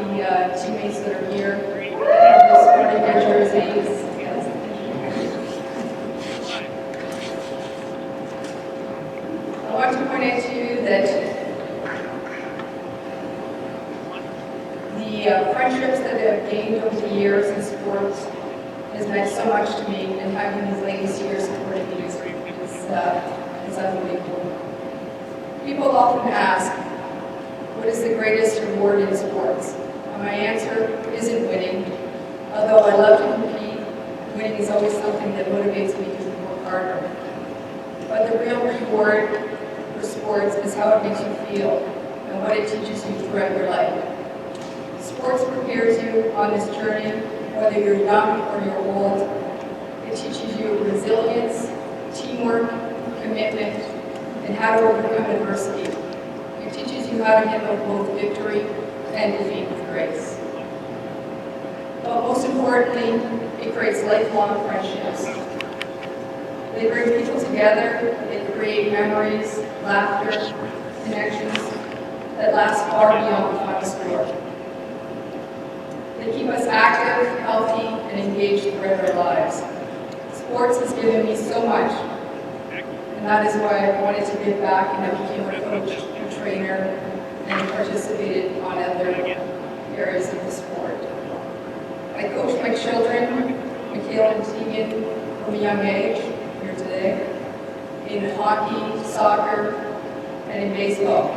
teammates that are here. They're sporting their jerseys. I want to point out to you that the friendships that I've gained over the years in sports has meant so much to me, and having these ladies here supporting me is unbelievable. People often ask, what is the greatest reward in sports? And my answer isn't winning. Although I love to compete, winning is always something that motivates me to work harder. But the real reward for sports is how it makes you feel and what it teaches you throughout your life. Sports prepares you on this journey, whether you're young or you're old, It teaches you resilience, teamwork, commitment, and how to overcome adversity. It teaches you how to handle both victory and defeat with grace. But most importantly, it creates lifelong friendships. They bring people together, they create memories, laughter, connections that last far beyond the final score. They keep us active, healthy, and engaged throughout our lives. Sports has given me so much, and that is why I wanted to give back, and I became a coach, a trainer, and participated on other areas of the sport. I coached my children, Michaela and Tegan, from a young age, here today, in hockey, soccer, and in baseball.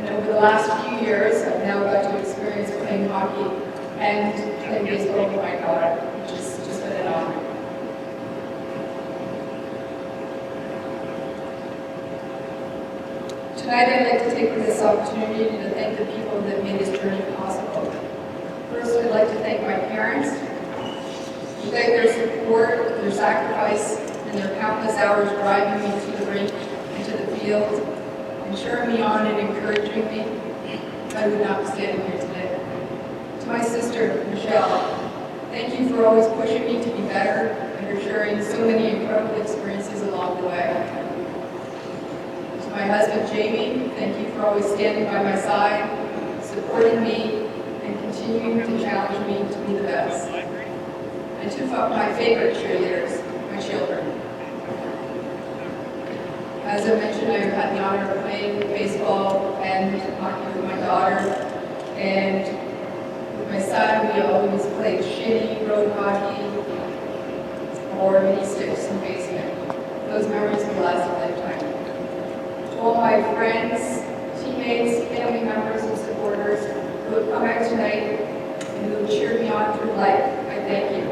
And over the last few years, I've now got to experience playing hockey and playing baseball with my daughter, which has just been an honor. Tonight, I'd like to take this opportunity to thank the people that made this journey possible. First, I'd like to thank my parents. Without their support, their sacrifice, and their countless hours driving me to the rink and to the field, and cheering me on and encouraging me, I would not be standing here today. To my sister, Michelle, thank you for always pushing me to be better and for sharing so many incredible experiences along the way. To my husband, Jamie, thank you for always standing by my side, supporting me, and continuing to challenge me to be the best. And to my favorite cheerleaders, my children. As I mentioned, I've had the honor of playing baseball and hockey with my daughter, and with my son, we always played shinny, road hockey, or mini sticks in the basement. Those memories will last a lifetime. To all my friends, teammates, family members, and supporters who have come out tonight and who have cheered me on through life, I thank you.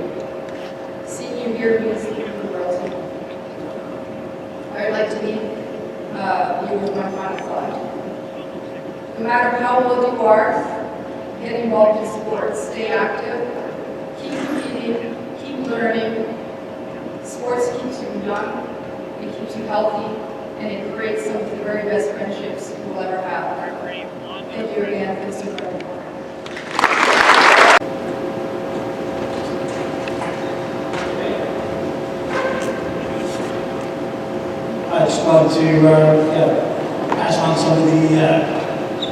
Seeing you here means the world to me. I'd like to leave you with my final thought. No matter how old you are, get involved in sports, stay active, keep competing, keep learning. Sports keeps you young, it keeps you healthy, and it creates some of the very best friendships you will ever have. Thank you again for this incredible work. I just wanted to pass on some of the,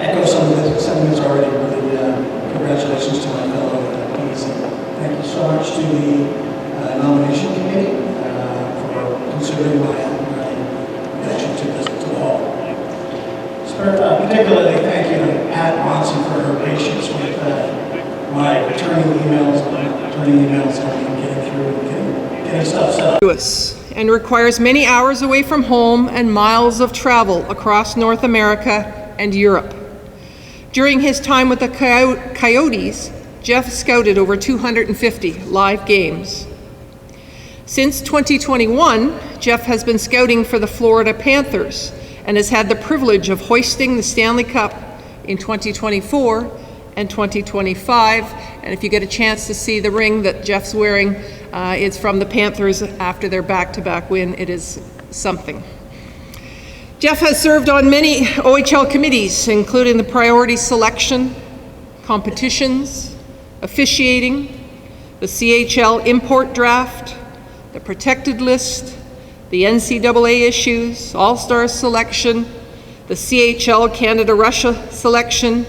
echo some of the sentiments already. Really, congratulations to my fellow MPs. Thank you so much to the nomination committee for considering my election to the hall. Particularly thank you to Pat Monson for her patience with my returning emails and getting through and getting stuff set up. And requires many hours away from home and miles of travel across North America and Europe. During his time with the Coyotes, Jeff scouted over 250 live games. Since 2021, Jeff has been scouting for the Florida Panthers and has had the privilege of hoisting the Stanley Cup in 2024 and 2025. And if you get a chance to see the ring that Jeff's wearing, it's from the Panthers after their back-to-back win. It is something. Jeff has served on many OHL committees, including the priority selection, competitions, officiating, the CHL import draft, the protected list, the NCAA issues, All-Star selection, the CHL Canada-Russia selection,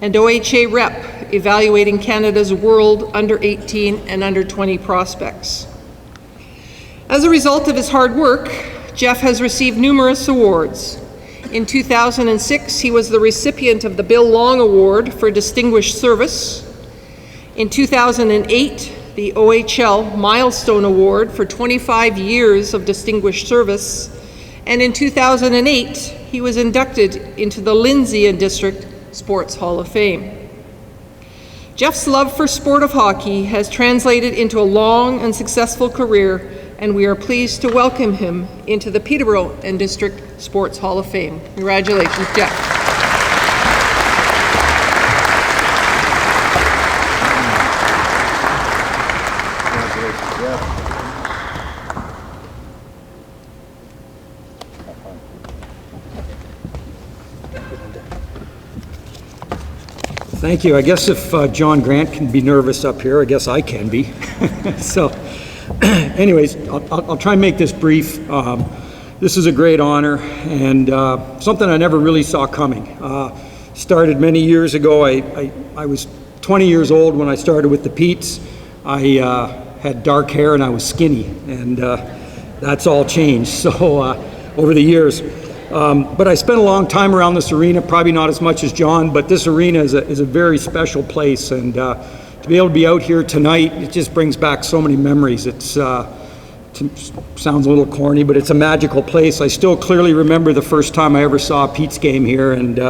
and OHA rep evaluating Canada's World Under-18 and Under-20 prospects. As a result of his hard work, Jeff has received numerous awards. In 2006, he was the recipient of the Bill Long Award for Distinguished Service. In 2008, the OHL Milestone Award for 25 years of distinguished service. And in 2008, he was inducted into the Lindsay and District Sports Hall of Fame. Jeff's love for sport of hockey has translated into a long and successful career, and we are pleased to welcome him into the Peterborough and District Sports Hall of Fame. Congratulations, Jeff. Congratulations, Jeff. Thank you. I guess if John Grant can be nervous up here, I guess I can be. So, anyways, I'll try and make this brief. This is a great honor and something I never really saw coming. Started many years ago. I was 20 years old when I started with the Petes. I had dark hair and I was skinny, and that's all changed. So over the years. But I spent a long time around this arena, probably not as much as John, but this arena is a very special place, and to be able to be out here tonight, it just brings back so many memories. It sounds a little corny, but it's a magical place. I still clearly remember the first time I ever saw a Pete's game here, and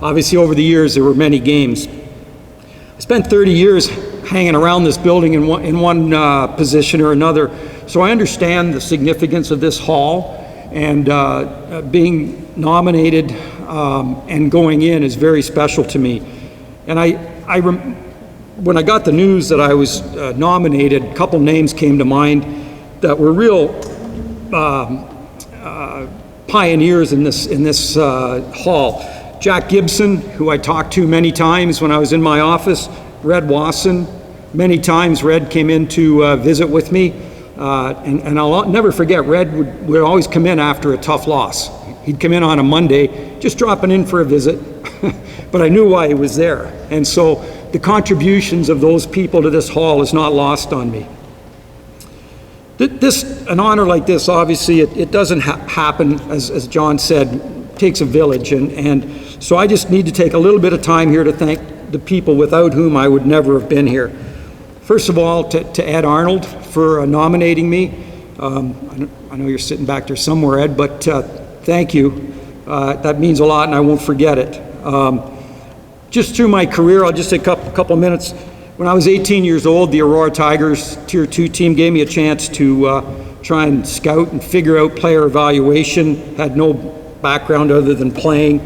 obviously over the years there were many games. I spent 30 years hanging around this building in one position or another, so I understand the significance of this hall. And being nominated and going in is very special to me. And when I got the news that I was nominated, a couple names came to mind that were real pioneers in this hall. Jack Gibson, who I talked to many times when I was in my office. Red Wasson, many times Red came in to visit with me. And I'll never forget, Red would always come in after a tough loss. He'd come in on a Monday, just dropping in for a visit, but I knew why he was there. And so the contributions of those people to this hall is not lost on me. An honor like this, obviously, it doesn't happen, as John said, it takes a village. And so I just need to take a little bit of time here to thank the people without whom I would never have been here. First of all, to Ed Arnold for nominating me. I know you're sitting back there somewhere, Ed, but thank you. That means a lot, and I won't forget it. Just through my career, I'll just take a couple minutes. When I was 18 years old, the Aurora Tigers Tier 2 team gave me a chance to try and scout and figure out player evaluation. Had no background other than playing.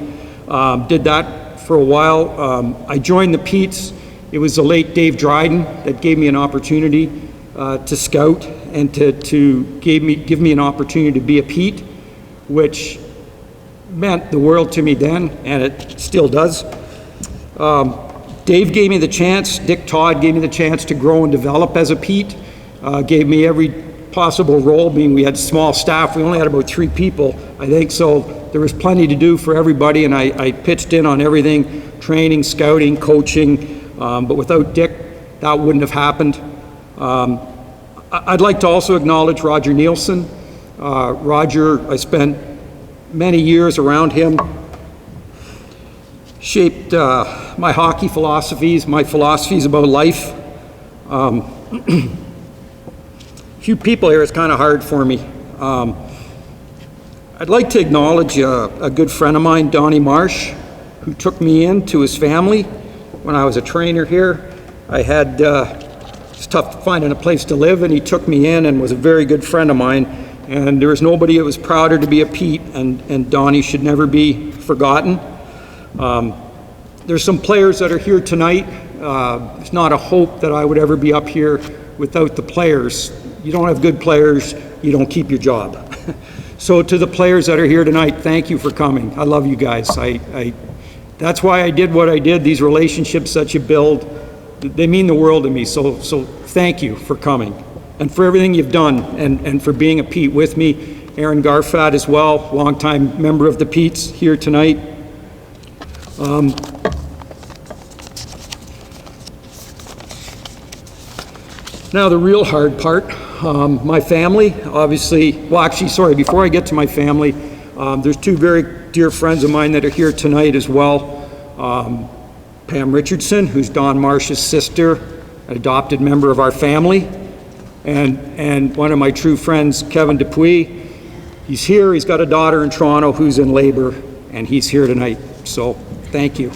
Did that for a while. I joined the Petes. It was the late Dave Dryden that gave me an opportunity to scout and to give me an opportunity to be a Pete, which meant the world to me then, and it still does. Dave gave me the chance, Dick Todd gave me the chance to grow and develop as a Pete, gave me every possible role. I mean, we had a small staff, we only had about 3 people, I think, so there was plenty to do for everybody, and I pitched in on everything, training, scouting, coaching. But without Dick, that wouldn't have happened. I'd like to also acknowledge Roger Nielsen. Roger, I spent many years around him, shaped my hockey philosophies, my philosophies about life. Few people here, it's kind of hard for me. I'd like to acknowledge a good friend of mine, Donnie Marsh, who took me into his family. When I was a trainer here, I had, it's tough finding a place to live, and he took me in and was a very good friend of mine. And there was nobody that was prouder to be a Pete, and Donnie should never be forgotten. There's some players that are here tonight. It's not a hope that I would ever be up here without the players. You don't have good players, you don't keep your job. So to the players that are here tonight, thank you for coming. I love you guys. That's why I did what I did. These relationships that you build, they mean the world to me. So thank you for coming and for everything you've done and for being a Pete with me. Aaron Garfat as well, longtime member of the Petes here tonight. Now the real hard part, my family, obviously, well actually, sorry, before I get to my family, there's 2 very dear friends of mine that are here tonight as well. Pam Richardson, who's Don Marsh's sister, an adopted member of our family, and one of my true friends, Kevin Dupuis. He's here, he's got a daughter in Toronto who's in labor, and he's here tonight, so thank you.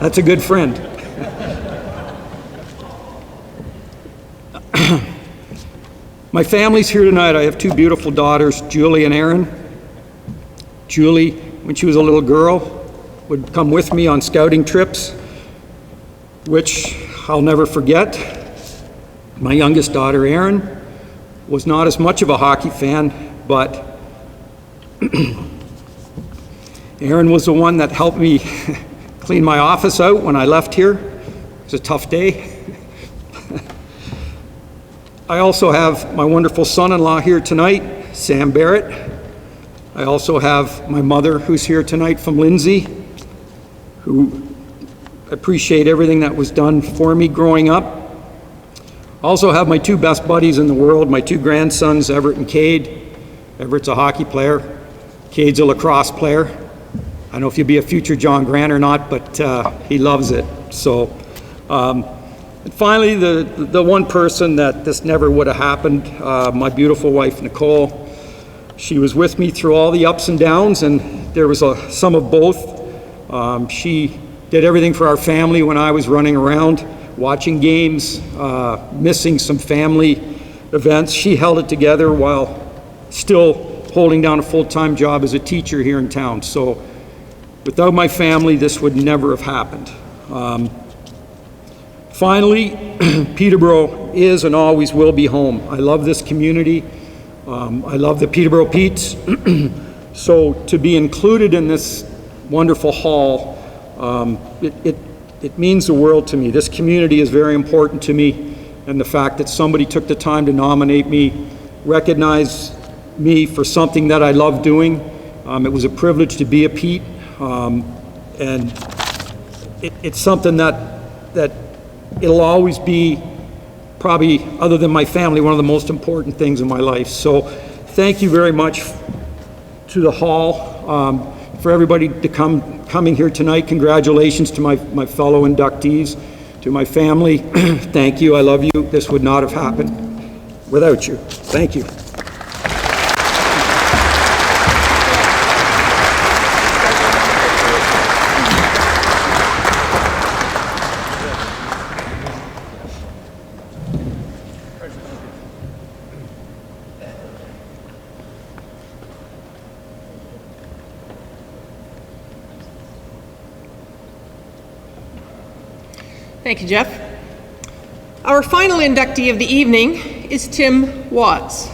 That's a good friend. My family's here tonight. I have 2 beautiful daughters, Julie and Erin. Julie, when she was a little girl, would come with me on scouting trips, which I'll never forget. My youngest daughter, Erin, was not as much of a hockey fan, but Aaron was the one that helped me clean my office out when I left here. It was a tough day. I also have my wonderful son-in-law here tonight, Sam Barrett. I also have my mother who's here tonight from Lindsay, who appreciate everything that was done for me growing up. I also have my two best buddies in the world, my two grandsons, Everett and Cade. Everett's a hockey player. Cade's a lacrosse player. I don't know if you'll be a future John Grant or not, but he loves it. So, and finally, the one person that this never would have happened, my beautiful wife, Nicole. She was with me through all the ups and downs, and there was some of both. She did everything for our family when I was running around, watching games, missing some family events. She held it together while still holding down a full-time job as a teacher here in town. So without my family, this would never have happened. Finally, Peterborough is and always will be home. I love this community. I love the Peterborough Petes. So to be included in this wonderful hall, it means the world to me. This community is very important to me, and the fact that somebody took the time to nominate me, recognize me for something that I love doing. It was a privilege to be a Pete, and it's something that it'll always be, probably other than my family, one of the most important things in my life. So thank you very much to the hall, for everybody to coming here tonight. Congratulations to my fellow inductees, to my family. Thank you, I love you. This would not have happened without you. Thank you. Thank you, Jeff. Our final inductee of the evening is Tim Watts.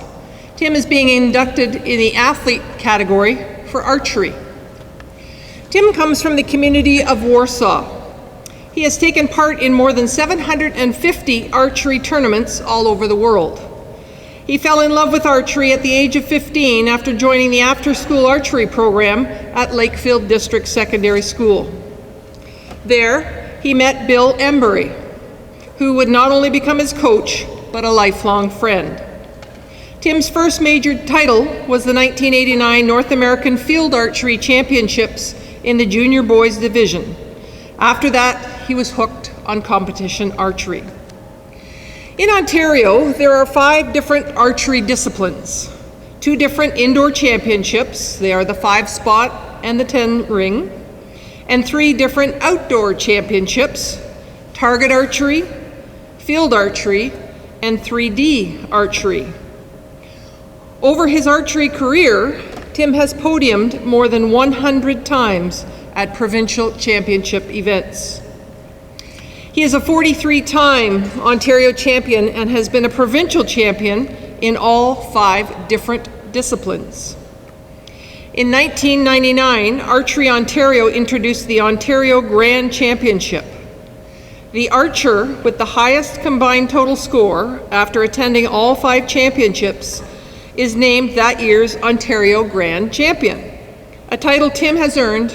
Tim is being inducted in the athlete category for archery. Tim comes from the community of Warsaw. He has taken part in more than 750 archery tournaments all over the world. He fell in love with archery at the age of 15 after joining the after-school archery program at Lakefield District Secondary School. There, he met Bill Embury, who would not only become his coach, but a lifelong friend. Tim's first major title was the 1989 North American Field Archery Championships in the junior boys division. After that, he was hooked on competition archery. In Ontario, there are 5 different archery disciplines, 2 different indoor championships. They are the 5-spot and the 10-ring, and 3 different outdoor championships, target archery, field archery, and 3D archery. Over his archery career, Tim has podiumed more than 100 times at provincial championship events. He is a 43-time Ontario champion and has been a provincial champion in all 5 different disciplines. In 1999, Archery Ontario introduced the Ontario Grand Championship. The archer with the highest combined total score after attending all 5 championships is named that year's Ontario Grand Champion, a title Tim has earned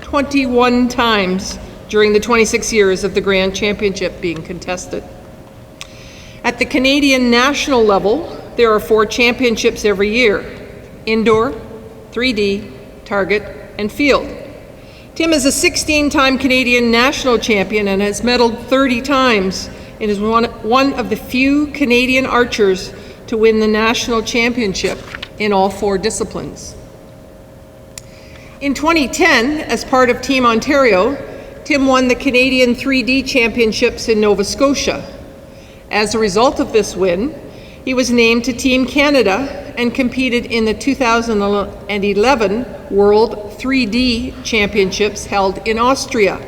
21 times during the 26 years of the Grand Championship being contested. At the Canadian national level, there are 4 championships every year: indoor, 3D, target, and field. Tim is a 16-time Canadian national champion and has medaled 30 times and is one of the few Canadian archers to win the national championship in all 4 disciplines. In 2010, as part of Team Ontario, Tim won the Canadian 3D Championships in Nova Scotia. As a result of this win, he was named to Team Canada and competed in the 2011 World 3D Championships held in Austria.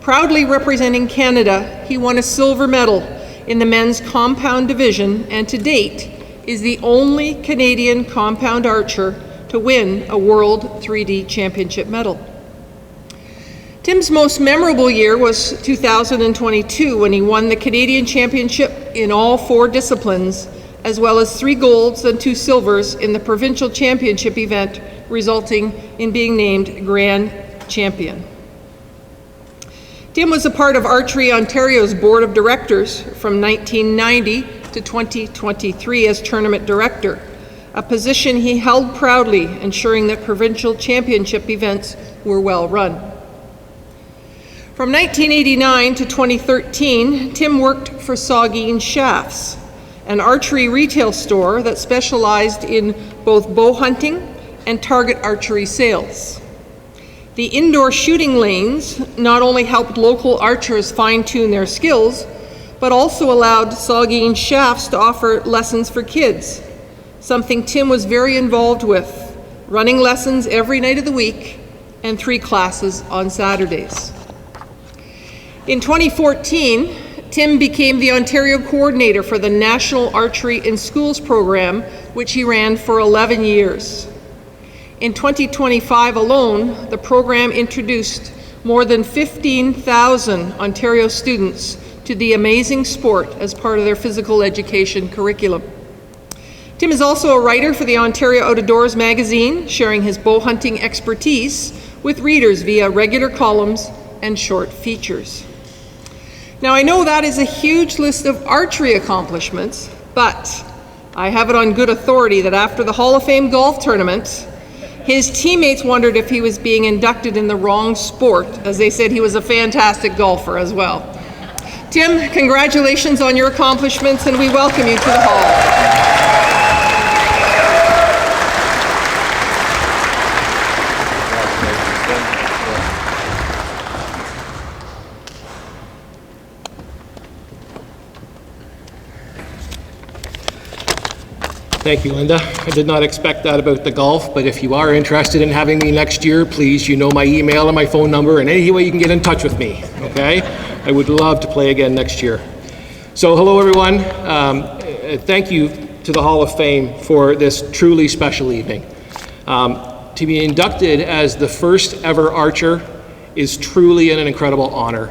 Proudly representing Canada, he won a silver medal in the men's compound division and to date is the only Canadian compound archer to win a World 3D Championship medal. Tim's most memorable year was 2022 when he won the Canadian Championship in all 4 disciplines, as well as 3 golds and 2 silvers in the provincial championship event, resulting in being named Grand Champion. Tim was a part of Archery Ontario's Board of Directors from 1990 to 2023 as Tournament Director, a position he held proudly, ensuring that provincial championship events were well run. From 1989 to 2013, Tim worked for Saugeen Shafts, an archery retail store that specialized in both bow hunting and target archery sales. The indoor shooting lanes not only helped local archers fine-tune their skills, but also allowed Saugeen Shafts to offer lessons for kids, something Tim was very involved with, running lessons every night of the week and 3 classes on Saturdays. In 2014, Tim became the Ontario coordinator for the National Archery in Schools program, which he ran for 11 years. In 2025 alone, the program introduced more than 15,000 Ontario students to the amazing sport as part of their physical education curriculum. Tim is also a writer for the Ontario Out of Doors magazine, sharing his bow hunting expertise with readers via regular columns and short features. Now, I know that is a huge list of archery accomplishments, but I have it on good authority that after the Hall of Fame golf tournament, his teammates wondered if he was being inducted in the wrong sport, as they said he was a fantastic golfer as well. Tim, congratulations on your accomplishments, and we welcome you to the Hall. Thank you, Linda. I did not expect that about the golf, but if you are interested in having me next year, please, you know my email and my phone number, and any way you can get in touch with me, okay? I would love to play again next year. So hello, everyone. Thank you to the Hall of Fame for this truly special evening. To be inducted as the first ever archer is truly an incredible honor.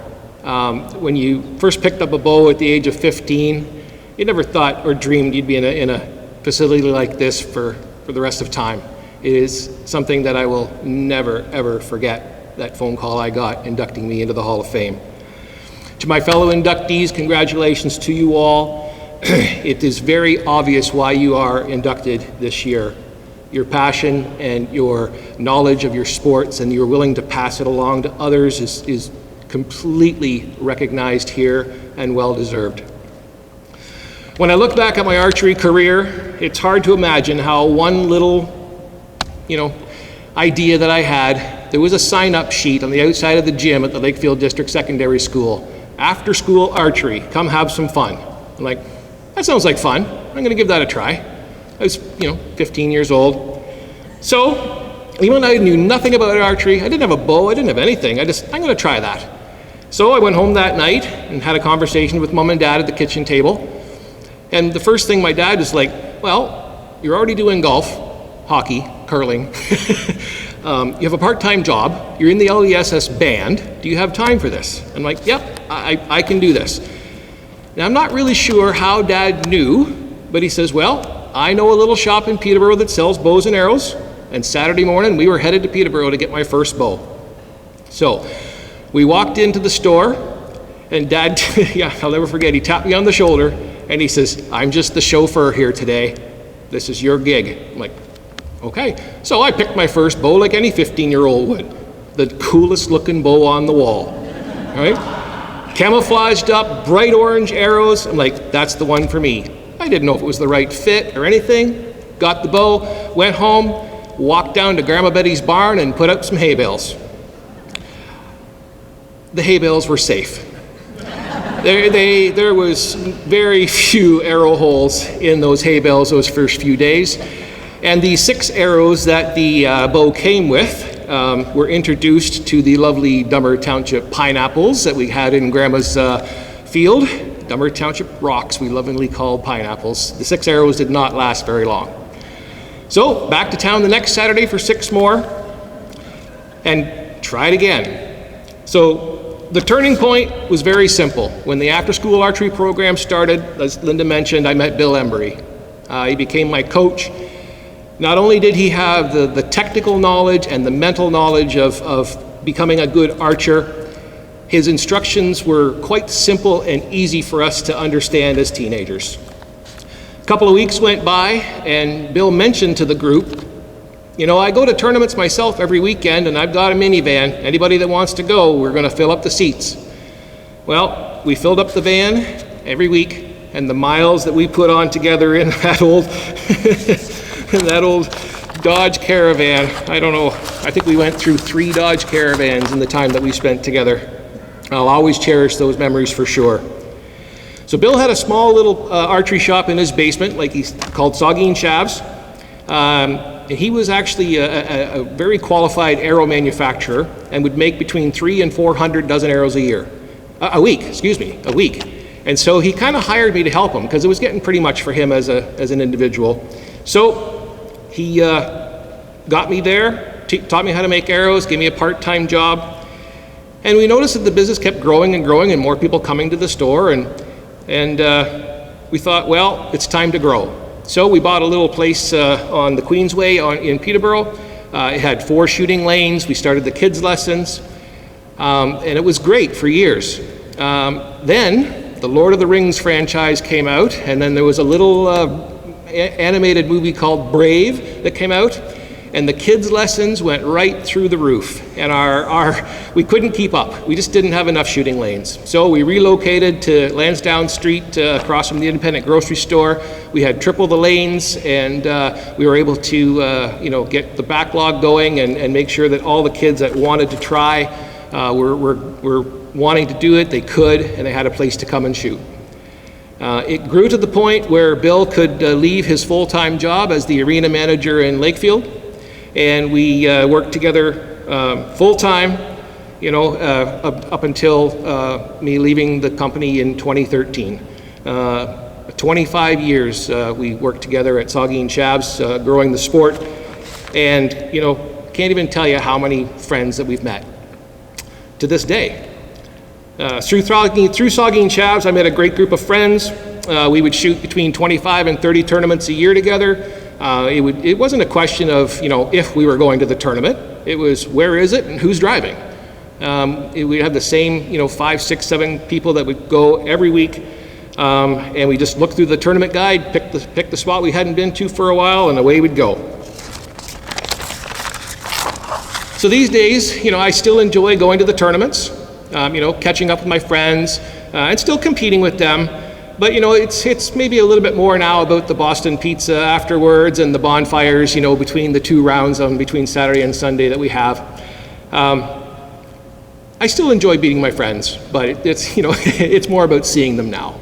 When you first picked up a bow at the age of 15, you never thought or dreamed you'd be in a facility like this for the rest of time. It is something that I will never, ever forget, that phone call I got inducting me into the Hall of Fame. To my fellow inductees, congratulations to you all. It is very obvious why you are inducted this year. Your passion and your knowledge of your sports, and you're willing to pass it along to others is completely recognized here and well deserved. When I look back at my archery career, it's hard to imagine how one little, idea that I had, there was a sign-up sheet on the outside of the gym at the Lakefield District Secondary School. After school archery, come have some fun. I'm like, that sounds like fun. I'm gonna give that a try. I was, 15 years old. So, even though I knew nothing about archery, I didn't have a bow, I didn't have anything, I'm gonna try that. So I went home that night and had a conversation with Mom and Dad at the kitchen table. And the first thing my dad was like, well, you're already doing golf, hockey, curling. You have a part-time job. You're in the LESS band. Do you have time for this? I'm like, yep, I can do this. Now, I'm not really sure how Dad knew, but he says, well, I know a little shop in Peterborough that sells bows and arrows. And Saturday morning, we were headed to Peterborough to get my first bow. So we walked into the store, and Dad, I'll never forget, he tapped me on the shoulder, and he says, I'm just the chauffeur here today. This is your gig. I'm like, okay. So I picked my first bow like any 15-year-old would. The coolest looking bow on the wall, right? Camouflaged up, bright orange arrows. I'm like, that's the one for me. I didn't know if it was the right fit or anything. Got the bow, went home, walked down to Grandma Betty's barn and put up some hay bales. The hay bales were safe. There was very few arrow holes in those hay bales those first few days. And the 6 arrows that the bow came with were introduced to the lovely Dummer Township pineapples that we had in Grandma's field. Dummer Township rocks, we lovingly called pineapples. The 6 arrows did not last very long. So back to town the next Saturday for 6 more and tried again. So the turning point was very simple. When the after-school archery program started, as Linda mentioned, I met Bill Embry. He became my coach. Not only did he have the technical knowledge and the mental knowledge of becoming a good archer, his instructions were quite simple and easy for us to understand as teenagers. A couple of weeks went by, and Bill mentioned to the group, you know, I go to tournaments myself every weekend, and I've got a minivan. Anybody that wants to go, we're going to fill up the seats. Well, we filled up the van every week, and the miles that we put on together in that old, in that old Dodge Caravan, I don't know, I think we went through 3 Dodge Caravans in the time that we spent together. I'll always cherish those memories for sure. So Bill had a small little archery shop in his basement, like he's called Saugeen Shavs. And he was actually a very qualified arrow manufacturer and would make between 300 and 400 dozen arrows a week. And so he kind of hired me to help him because it was getting pretty much for him as an individual. So he got me there, taught me how to make arrows, gave me a part-time job. And we noticed that the business kept growing and growing and more people coming to the store. And we thought, well, it's time to grow. So we bought a little place on the Queensway in Peterborough. It had 4 shooting lanes. We started the kids' lessons. And it was great for years. Then the Lord of the Rings franchise came out, and then there was a little animated movie called Brave that came out, and the kids' lessons went right through the roof, and we couldn't keep up. We just didn't have enough shooting lanes. So we relocated to Lansdowne Street across from the independent grocery store. We had triple the lanes, and we were able to get the backlog going and make sure that all the kids that wanted to try were wanting to do it, they could, and they had a place to come and shoot. It grew to the point where Bill could leave his full-time job as the arena manager in Lakefield, and we worked together full-time, up until me leaving the company in 2013. 25 years we worked together at Saugeen Shavs, growing the sport, and can't even tell you how many friends that we've met to this day. Through Saugeen Shavs, I met a great group of friends. We would shoot between 25 and 30 tournaments a year together. It wasn't a question of if we were going to the tournament. It was where is it and who's driving. We had the same 5, 6, 7 people that would go every week, and we just looked through the tournament guide, pick the spot we hadn't been to for a while, and away we'd go. So these days, I still enjoy going to the tournaments. Catching up with my friends and still competing with them. But, it's maybe a little bit more now about the Boston pizza afterwards and the bonfires, between the 2 rounds between Saturday and Sunday that we have. I still enjoy beating my friends, but it's, it's more about seeing them now.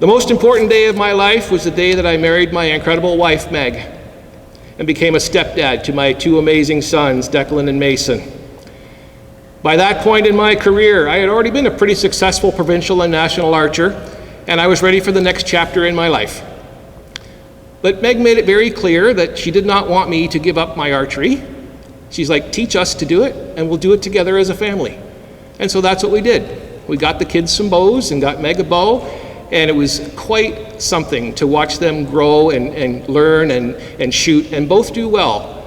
The most important day of my life was the day that I married my incredible wife, Meg, and became a stepdad to my 2 amazing sons, Declan and Mason. By that point in my career, I had already been a pretty successful provincial and national archer, and I was ready for the next chapter in my life. But Meg made it very clear that she did not want me to give up my archery. She's like, teach us to do it, and we'll do it together as a family. And so that's what we did. We got the kids some bows and got Meg a bow, and it was quite something to watch them grow and learn and shoot, and both do well.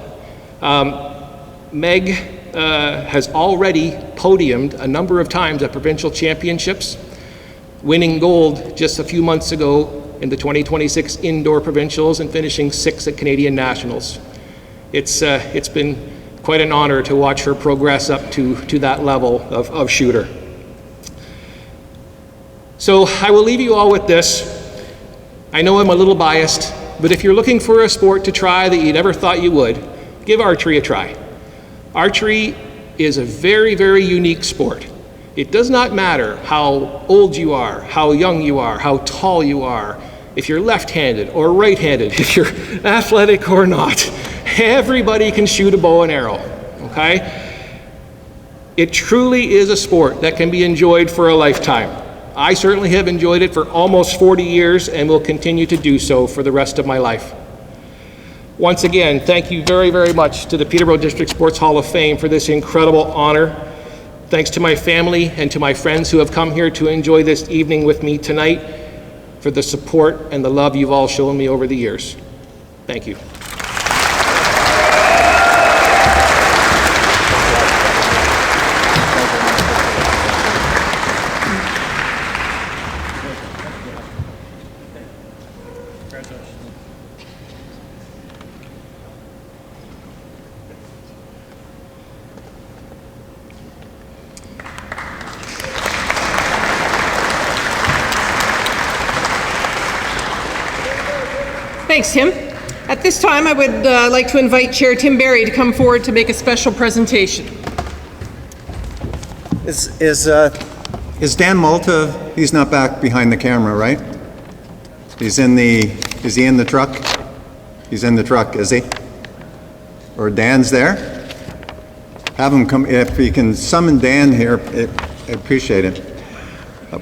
Meg has already podiumed a number of times at provincial championships, winning gold just a few months ago in the 2026 indoor provincials and finishing 6th at Canadian Nationals. It's been quite an honor to watch her progress up to that level of shooter. So I will leave you all with this. I know I'm a little biased, but if you're looking for a sport to try that you never thought you would, give archery a try. Archery is a very, very unique sport. It does not matter how old you are, how young you are, how tall you are, if you're left-handed or right-handed, if you're athletic or not. Everybody can shoot a bow and arrow, okay? It truly is a sport that can be enjoyed for a lifetime. I certainly have enjoyed it for almost 40 years and will continue to do so for the rest of my life. Once again, thank you very, very much to the Peterborough District Sports Hall of Fame for this incredible honor. Thanks to my family and to my friends who have come here to enjoy this evening with me tonight, for the support and the love you've all shown me over the years. Thank you. Thanks, Tim. At this time, I would like to invite Chair Tim Barry to come forward to make a special presentation. Is Dan Malta, he's not back behind the camera, right? Is he in the truck? He's in the truck, is he? Or Dan's there? Have him come, if you can summon Dan here, I appreciate it.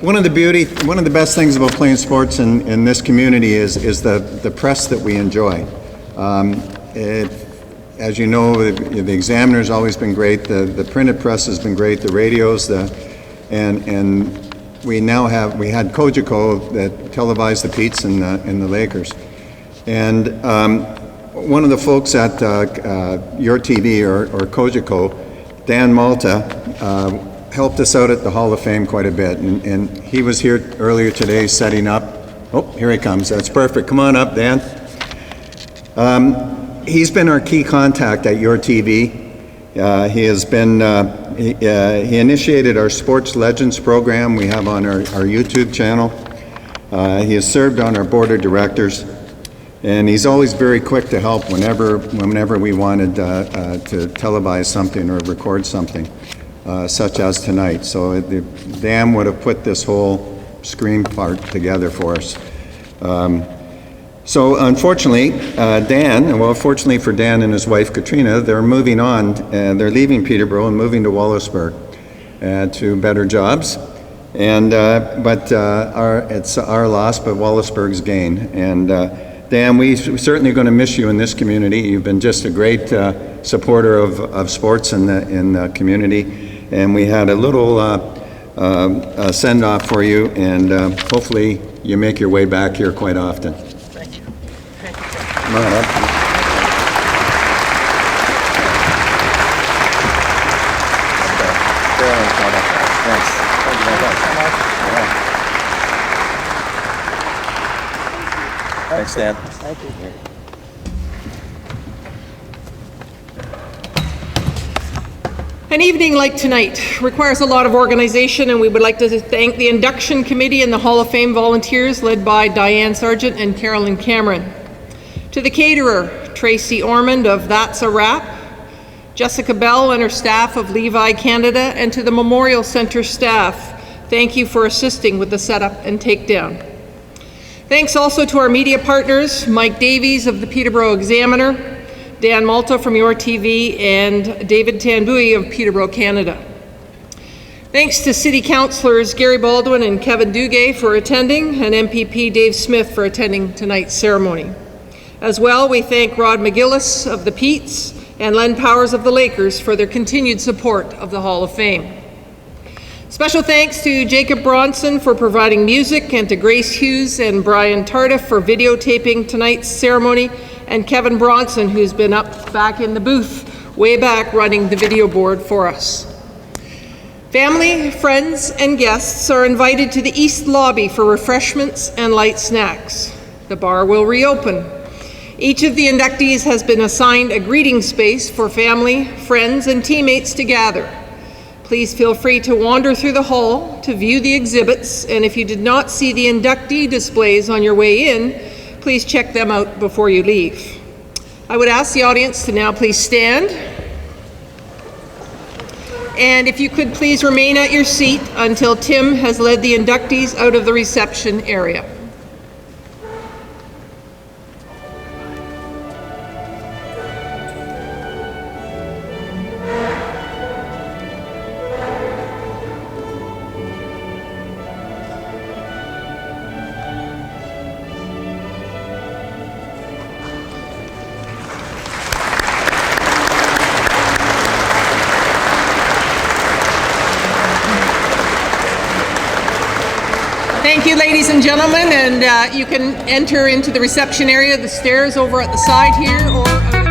One of the best things about playing sports in this community is the press that we enjoy. As you know, the Examiner's always been great, the printed press has been great, the radios, and we had Kojiko that televised the Petes and the Lakers. And one of the folks at Your TV or Kojiko, Dan Malta, helped us out at the Hall of Fame quite a bit, and he was here earlier today setting up. Oh, here he comes. That's perfect. Come on up, Dan. He's been our key contact at Your TV. He has been. He initiated our Sports Legends program we have on our YouTube channel. He has served on our board of directors, and he's always very quick to help whenever we wanted to televise something or record something. Such as tonight. So Dan would have put this whole screen part together for us. So unfortunately, fortunately for Dan and his wife Katrina, they're moving on, and they're leaving Peterborough and moving to Wallaceburg to better jobs. And it's our loss, but Wallaceburg's gain. And Dan, we're certainly going to miss you in this community. You've been just a great supporter of sports in the community. And we had a little send-off for you, and hopefully you make your way back here quite often. Thank you. Thank you. Come on up. Thanks. Thank you very much. Thanks, Dan. Thank you. An evening like tonight requires a lot of organization, and we would like to thank the Induction Committee and the Hall of Fame volunteers led by Diane Sargent and Carolyn Cameron. To the caterer, Tracy Ormond of That's a Wrap, Jessica Bell and her staff of Levi Canada, and to the Memorial Centre staff, thank you for assisting with the setup and takedown. Thanks also to our media partners, Mike Davies of the Peterborough Examiner, Dan Malta from Your TV, and David Tanbui of Peterborough, Canada. Thanks to City Councillors Gary Baldwin and Kevin Dugay for attending, and MPP Dave Smith for attending tonight's ceremony. As well, we thank Rod McGillis of the Petes and Len Powers of the Lakers for their continued support of the Hall of Fame. Special thanks to Jacob Bronson for providing music, and to Grace Hughes and Brian Tardif for videotaping tonight's ceremony, and Kevin Bronson, who's been up back in the booth, way back, running the video board for us. Family, friends, and guests are invited to the East Lobby for refreshments and light snacks. The bar will reopen. Each of the inductees has been assigned a greeting space for family, friends, and teammates to gather. Please feel free to wander through the hall to view the exhibits, and if you did not see the inductee displays on your way in, please check them out before you leave. I would ask the audience to now please stand. And if you could please remain at your seat until Tim has led the inductees out of the reception area. Thank you, ladies and gentlemen, and you can enter into the reception area, the stairs over at the side here, or